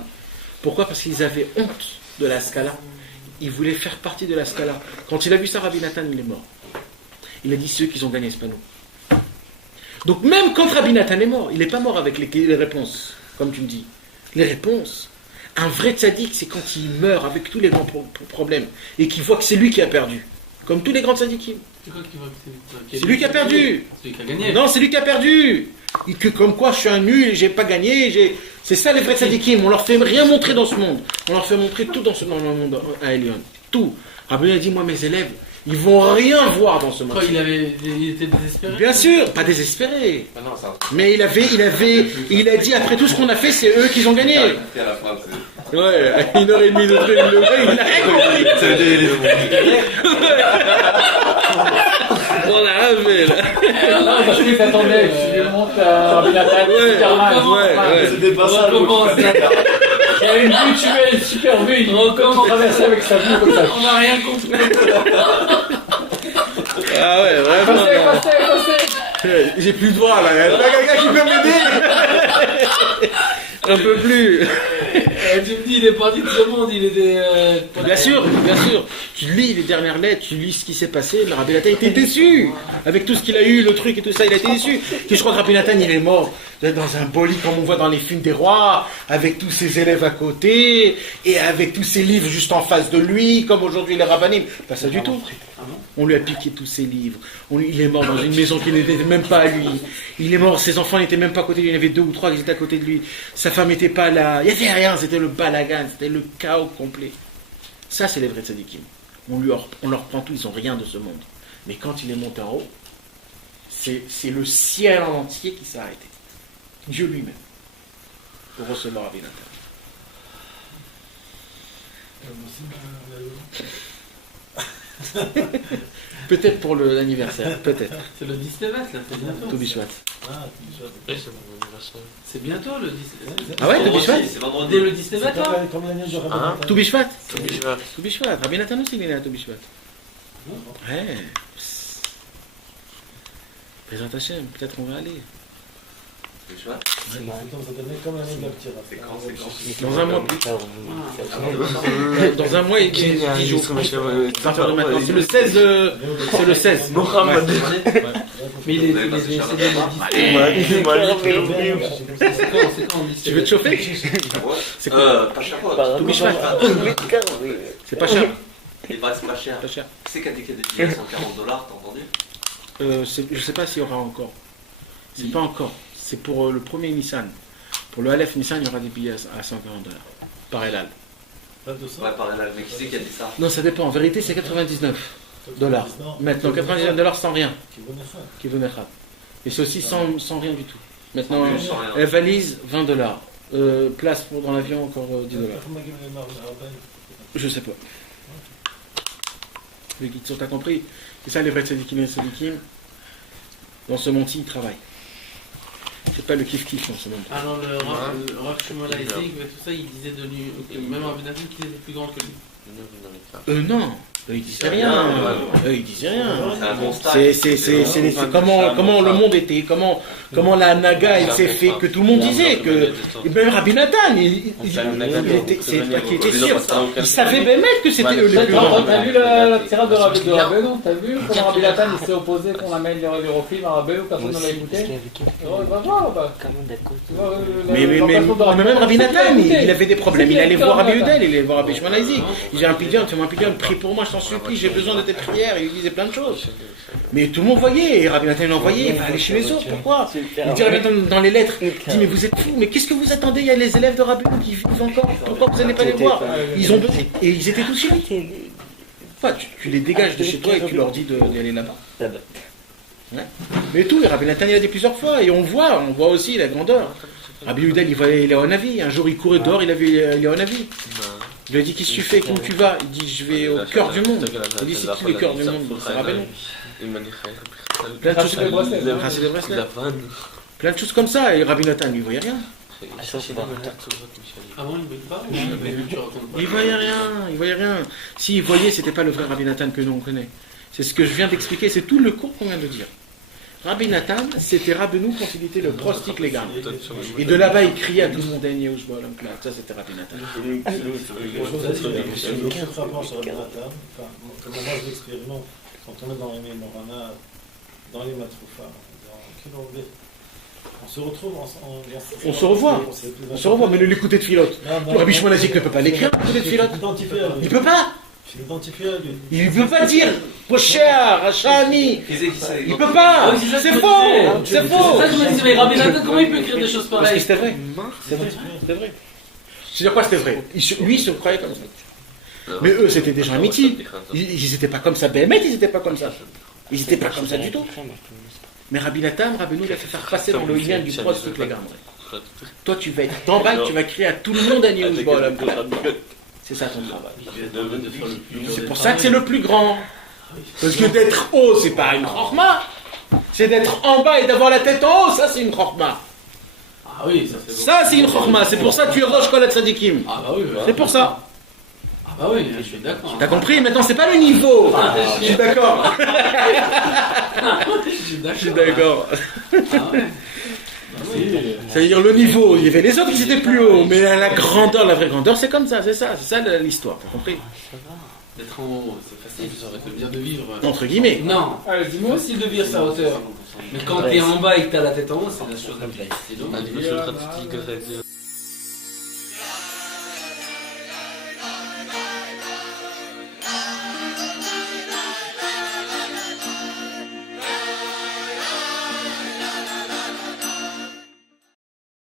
Pourquoi? Parce qu'ils avaient honte de la Scala. Ils voulaient faire partie de la Scala. Quand il a vu ça, Rabbi Nathan, il est mort. Il a dit, ceux qui ont gagné, c'est pas nous. Donc même quand Rabbi Nathan est mort, il n'est pas mort avec les réponses, comme tu me dis. Les réponses. Un vrai tzaddik, c'est quand il meurt avec tous les grands problèmes et qu'il voit que c'est lui qui a perdu. Comme tous les grands tzaddikim. C'est quoi qui voit que c'est lui qui a perdu. C'est lui qui a gagné. Non, c'est lui qui a perdu. Et que, comme quoi je suis un nul et j'ai pas gagné. C'est ça les vrais tzaddikim. On leur fait rien montrer dans ce monde. On leur fait montrer tout dans le monde à Elion. Tout. Rabbi a dit, moi mes élèves, ils vont rien voir dans ce monde. Quoi, il était désespéré? Bien sûr, pas désespéré. Ah non, ça. Mais il a dit, après tout ce qu'on a fait, c'est eux qui ont gagné. À la fin, Ouais, 1h30 de train, le gars, il a on a rêvé là. Non, parce qu'il s'attendait, tu lui montes à Rabbi Nathan, Ouais. C'était pas ça. il y a une vue, tu mets une super vue, il recommence à traverser avec sa vue comme ça. On n'a rien compris. Ah ouais, vraiment. Passez. J'ai plus de voix là. Il y a quelqu'un qui peut m'aider. Un peu plus. Tu me dis, il est parti de ce monde, il était. Bien sûr. Tu lis les dernières lettres, tu lis ce qui s'est passé. Le Rabbi Nathan était déçu. Avec tout ce qu'il a eu, le truc et tout ça, il a été déçu. Je crois que Rabbi Nathan, il est mort dans un bolide comme on voit dans les films des rois, avec tous ses élèves à côté, et avec tous ses livres juste en face de lui, comme aujourd'hui les rabbinim. Pas ça du tout. On lui a piqué tous ses livres. Il est mort dans une maison qui n'était même pas à lui. Il est mort, ses enfants n'étaient même pas à côté de lui. Il y en avait 2 ou 3 qui étaient à côté de lui. Sa femme n'était pas là. Il n'y avait rien, c'était le balagan, c'était le chaos complet. Ça, c'est les vrais tzadikim. On leur prend tout, ils n'ont rien de ce monde. Mais quand il est monté en haut, c'est le ciel en entier qui s'est arrêté. Dieu lui-même. Pour recevoir Rabbi Nathan. Peut-être pour l'anniversaire, peut-être. C'est le 19 là, c'est bientôt. Tout Bishvat. C'est bientôt le 19. Ah ouais, Tout Bishvat. C'est vendredi. Dès le 19 là, toi? Combien d'années de Rabbi Nathan? Tout Bishvat. Tout Bishvat. Rabbi Nathan aussi, il est né à Tout Bishvat. Ouais. Présente Hachem, peut-être on va aller. Tu vois? Ça donnait comme l'année de la petite. C'est quand? Dans un mois plus. Dans un mois et 10 jours. 20 heures de matin. C'est le 16. C'est le 16. Mais il est décédé c'est quand on dit Tu veux te chauffer? C'est quoi? Pas cher quoi. Tout Bishvat. C'est pas cher. Il paraît que c'est pas cher. Pas cher. C'est qu'à des billets à $140, t'as entendu? Je sais pas s'il y aura encore. C'est pas encore. C'est pour le premier Nissan. Pour le Aleph Nissan, il y aura des billets à $140 par Elal. Pas 200. Ouais, pareil là, mais qui c'est qui a dit ça? Non, ça dépend. En vérité, c'est $99. Maintenant, $99 sans rien. Qui veut mettre. Et c'est aussi sans rien du tout. Maintenant, Sans rien. la valise, $20. Place dans l'avion, encore $10. Je sais pas. Les guides t'as compris. C'est ça les vrais tzadikim et les tzadikim. Dans ce monde-ci, ils travaillent. C'est pas le kiff-kiff dans ce monde. Alors le Rav Shmuel Isaac, tout ça, il disait de lui, même Rabbi Nathan qu'il était plus grand que lui. Non. Eux, ils disaient rien. Ils disaient rien. C'est un constat. C'est comment le monde était, comment la Naga elle s'est fait, que tout le monde disait que. Et même Rabbi Nathan, c'est pas qu'il était sûr. Il savait même que c'était eux les plus grands. T'as vu la tirade de Rabbeinu? T'as vu comment Rabbi Nathan il s'est opposé qu'on amène les Rophim à Rabbeinu, personne ne l'a écouté? Va voir là-bas. Mais même Rabbi Nathan, il avait des problèmes. Il allait voir Rabbi Udel, il allait voir Rabbi Shimon Aizik. Il disait, un Pidyon, prie pour moi, je t'en supplie, j'ai besoin de tes prières. Il disait plein de choses. Mais tout le monde voyait, et Rabbi Nathan l'envoyait, il fallait aller chez les autres. Pourquoi? Il dit Rabbi Nathan dans les lettres, il dit, mais vous êtes fous, mais qu'est-ce que vous attendez? Il y a les élèves de Rabbi qui vivent encore. Pourquoi vous n'allez pas les voir? Ils ont besoin. Et ils étaient tous chez lui. Enfin, tu les dégages de chez toi et tu leur dis d'aller là-bas. Ouais. Mais tout, et Rabbi Nathan il a dit plusieurs fois, et on voit aussi la grandeur. Rabbi Udel, il voyait Léonavi, un jour il courait dehors, il a vu Léonavi. Il lui a dit, qu'est-ce que tu fais, où tu vas? Il dit, je vais au cœur du monde. Il dit, c'est qui le cœur du monde? C'est Rabbeinu. Plein de choses comme ça. Plein de choses comme ça, et Rabbi Nathan, lui, il voyait rien. Avant, il ne voyait pas. Il voyait rien. S'il voyait, c'était pas le vrai Rabbi Nathan que nous on connaît. C'est ce que je viens d'expliquer, c'est tout le cours qu'on vient de dire. Rabbi Nathan, c'était Rabbeinu quand il était le prostique légal. Et de là-bas, il criait à tout le monde, ça c'était Rabbi Nathan. Aucun rapport sur Rabbi Nathan. Comment moi je l'expérimente, quand on est dans les Mémorana, dans les Matroufa, dans Kilombe, on se retrouve, on se revoit, mais l'écouter de Philote. Rabbi Shimon Aizik ne peut pas l'écrire, l'écouter de Philote. Il peut pas. Il ne peut pas dire Pocher, Rachani. Il peut pas. C'est faux. C'est ça que je me disais, mais Rabbi Nathan, comment il peut écrire des choses pareilles? Parce que c'était vrai. C'est vrai. C'est-à-dire quoi c'était vrai? Lui, il se croyait comme ça. Mais eux, c'était des gens amitiés. Ils n'étaient pas comme ça. Béhémet, ils n'étaient pas comme ça. Ils n'étaient pas comme ça du tout. Mais Rabbi Nathan, Rabbeinu, il a fait faire passer dans le lien du cross toutes les gammes. Toi, tu vas être en bas, tu vas crier à tout le monde à Niouj. C'est ça ton travail. C'est pour ça que c'est le plus grand. Parce que d'être haut, c'est pas une chorma. C'est d'être en bas et d'avoir la tête en haut, ça c'est une chorma. Ah oui, ça c'est une chorma. C'est pour ça que tu es Rosh Kol HaTzadikim. Ah bah oui. C'est pour ça. Ah bah oui, je suis d'accord. T'as compris? Maintenant c'est pas le niveau. Je suis d'accord. Je suis d'accord. Ah ouais. C'est-à-dire le niveau, il y avait les autres qui étaient plus hauts, mais la grandeur, la vraie grandeur, c'est comme ça, c'est ça l'histoire, t'as compris? D'être en haut, c'est facile, ça aurait été bien de vivre. Entre guillemets. Non, dis-moi aussi de vivre sa hauteur. Mais quand t'es en bas et que t'as la tête en haut, c'est la chose la plus difficile.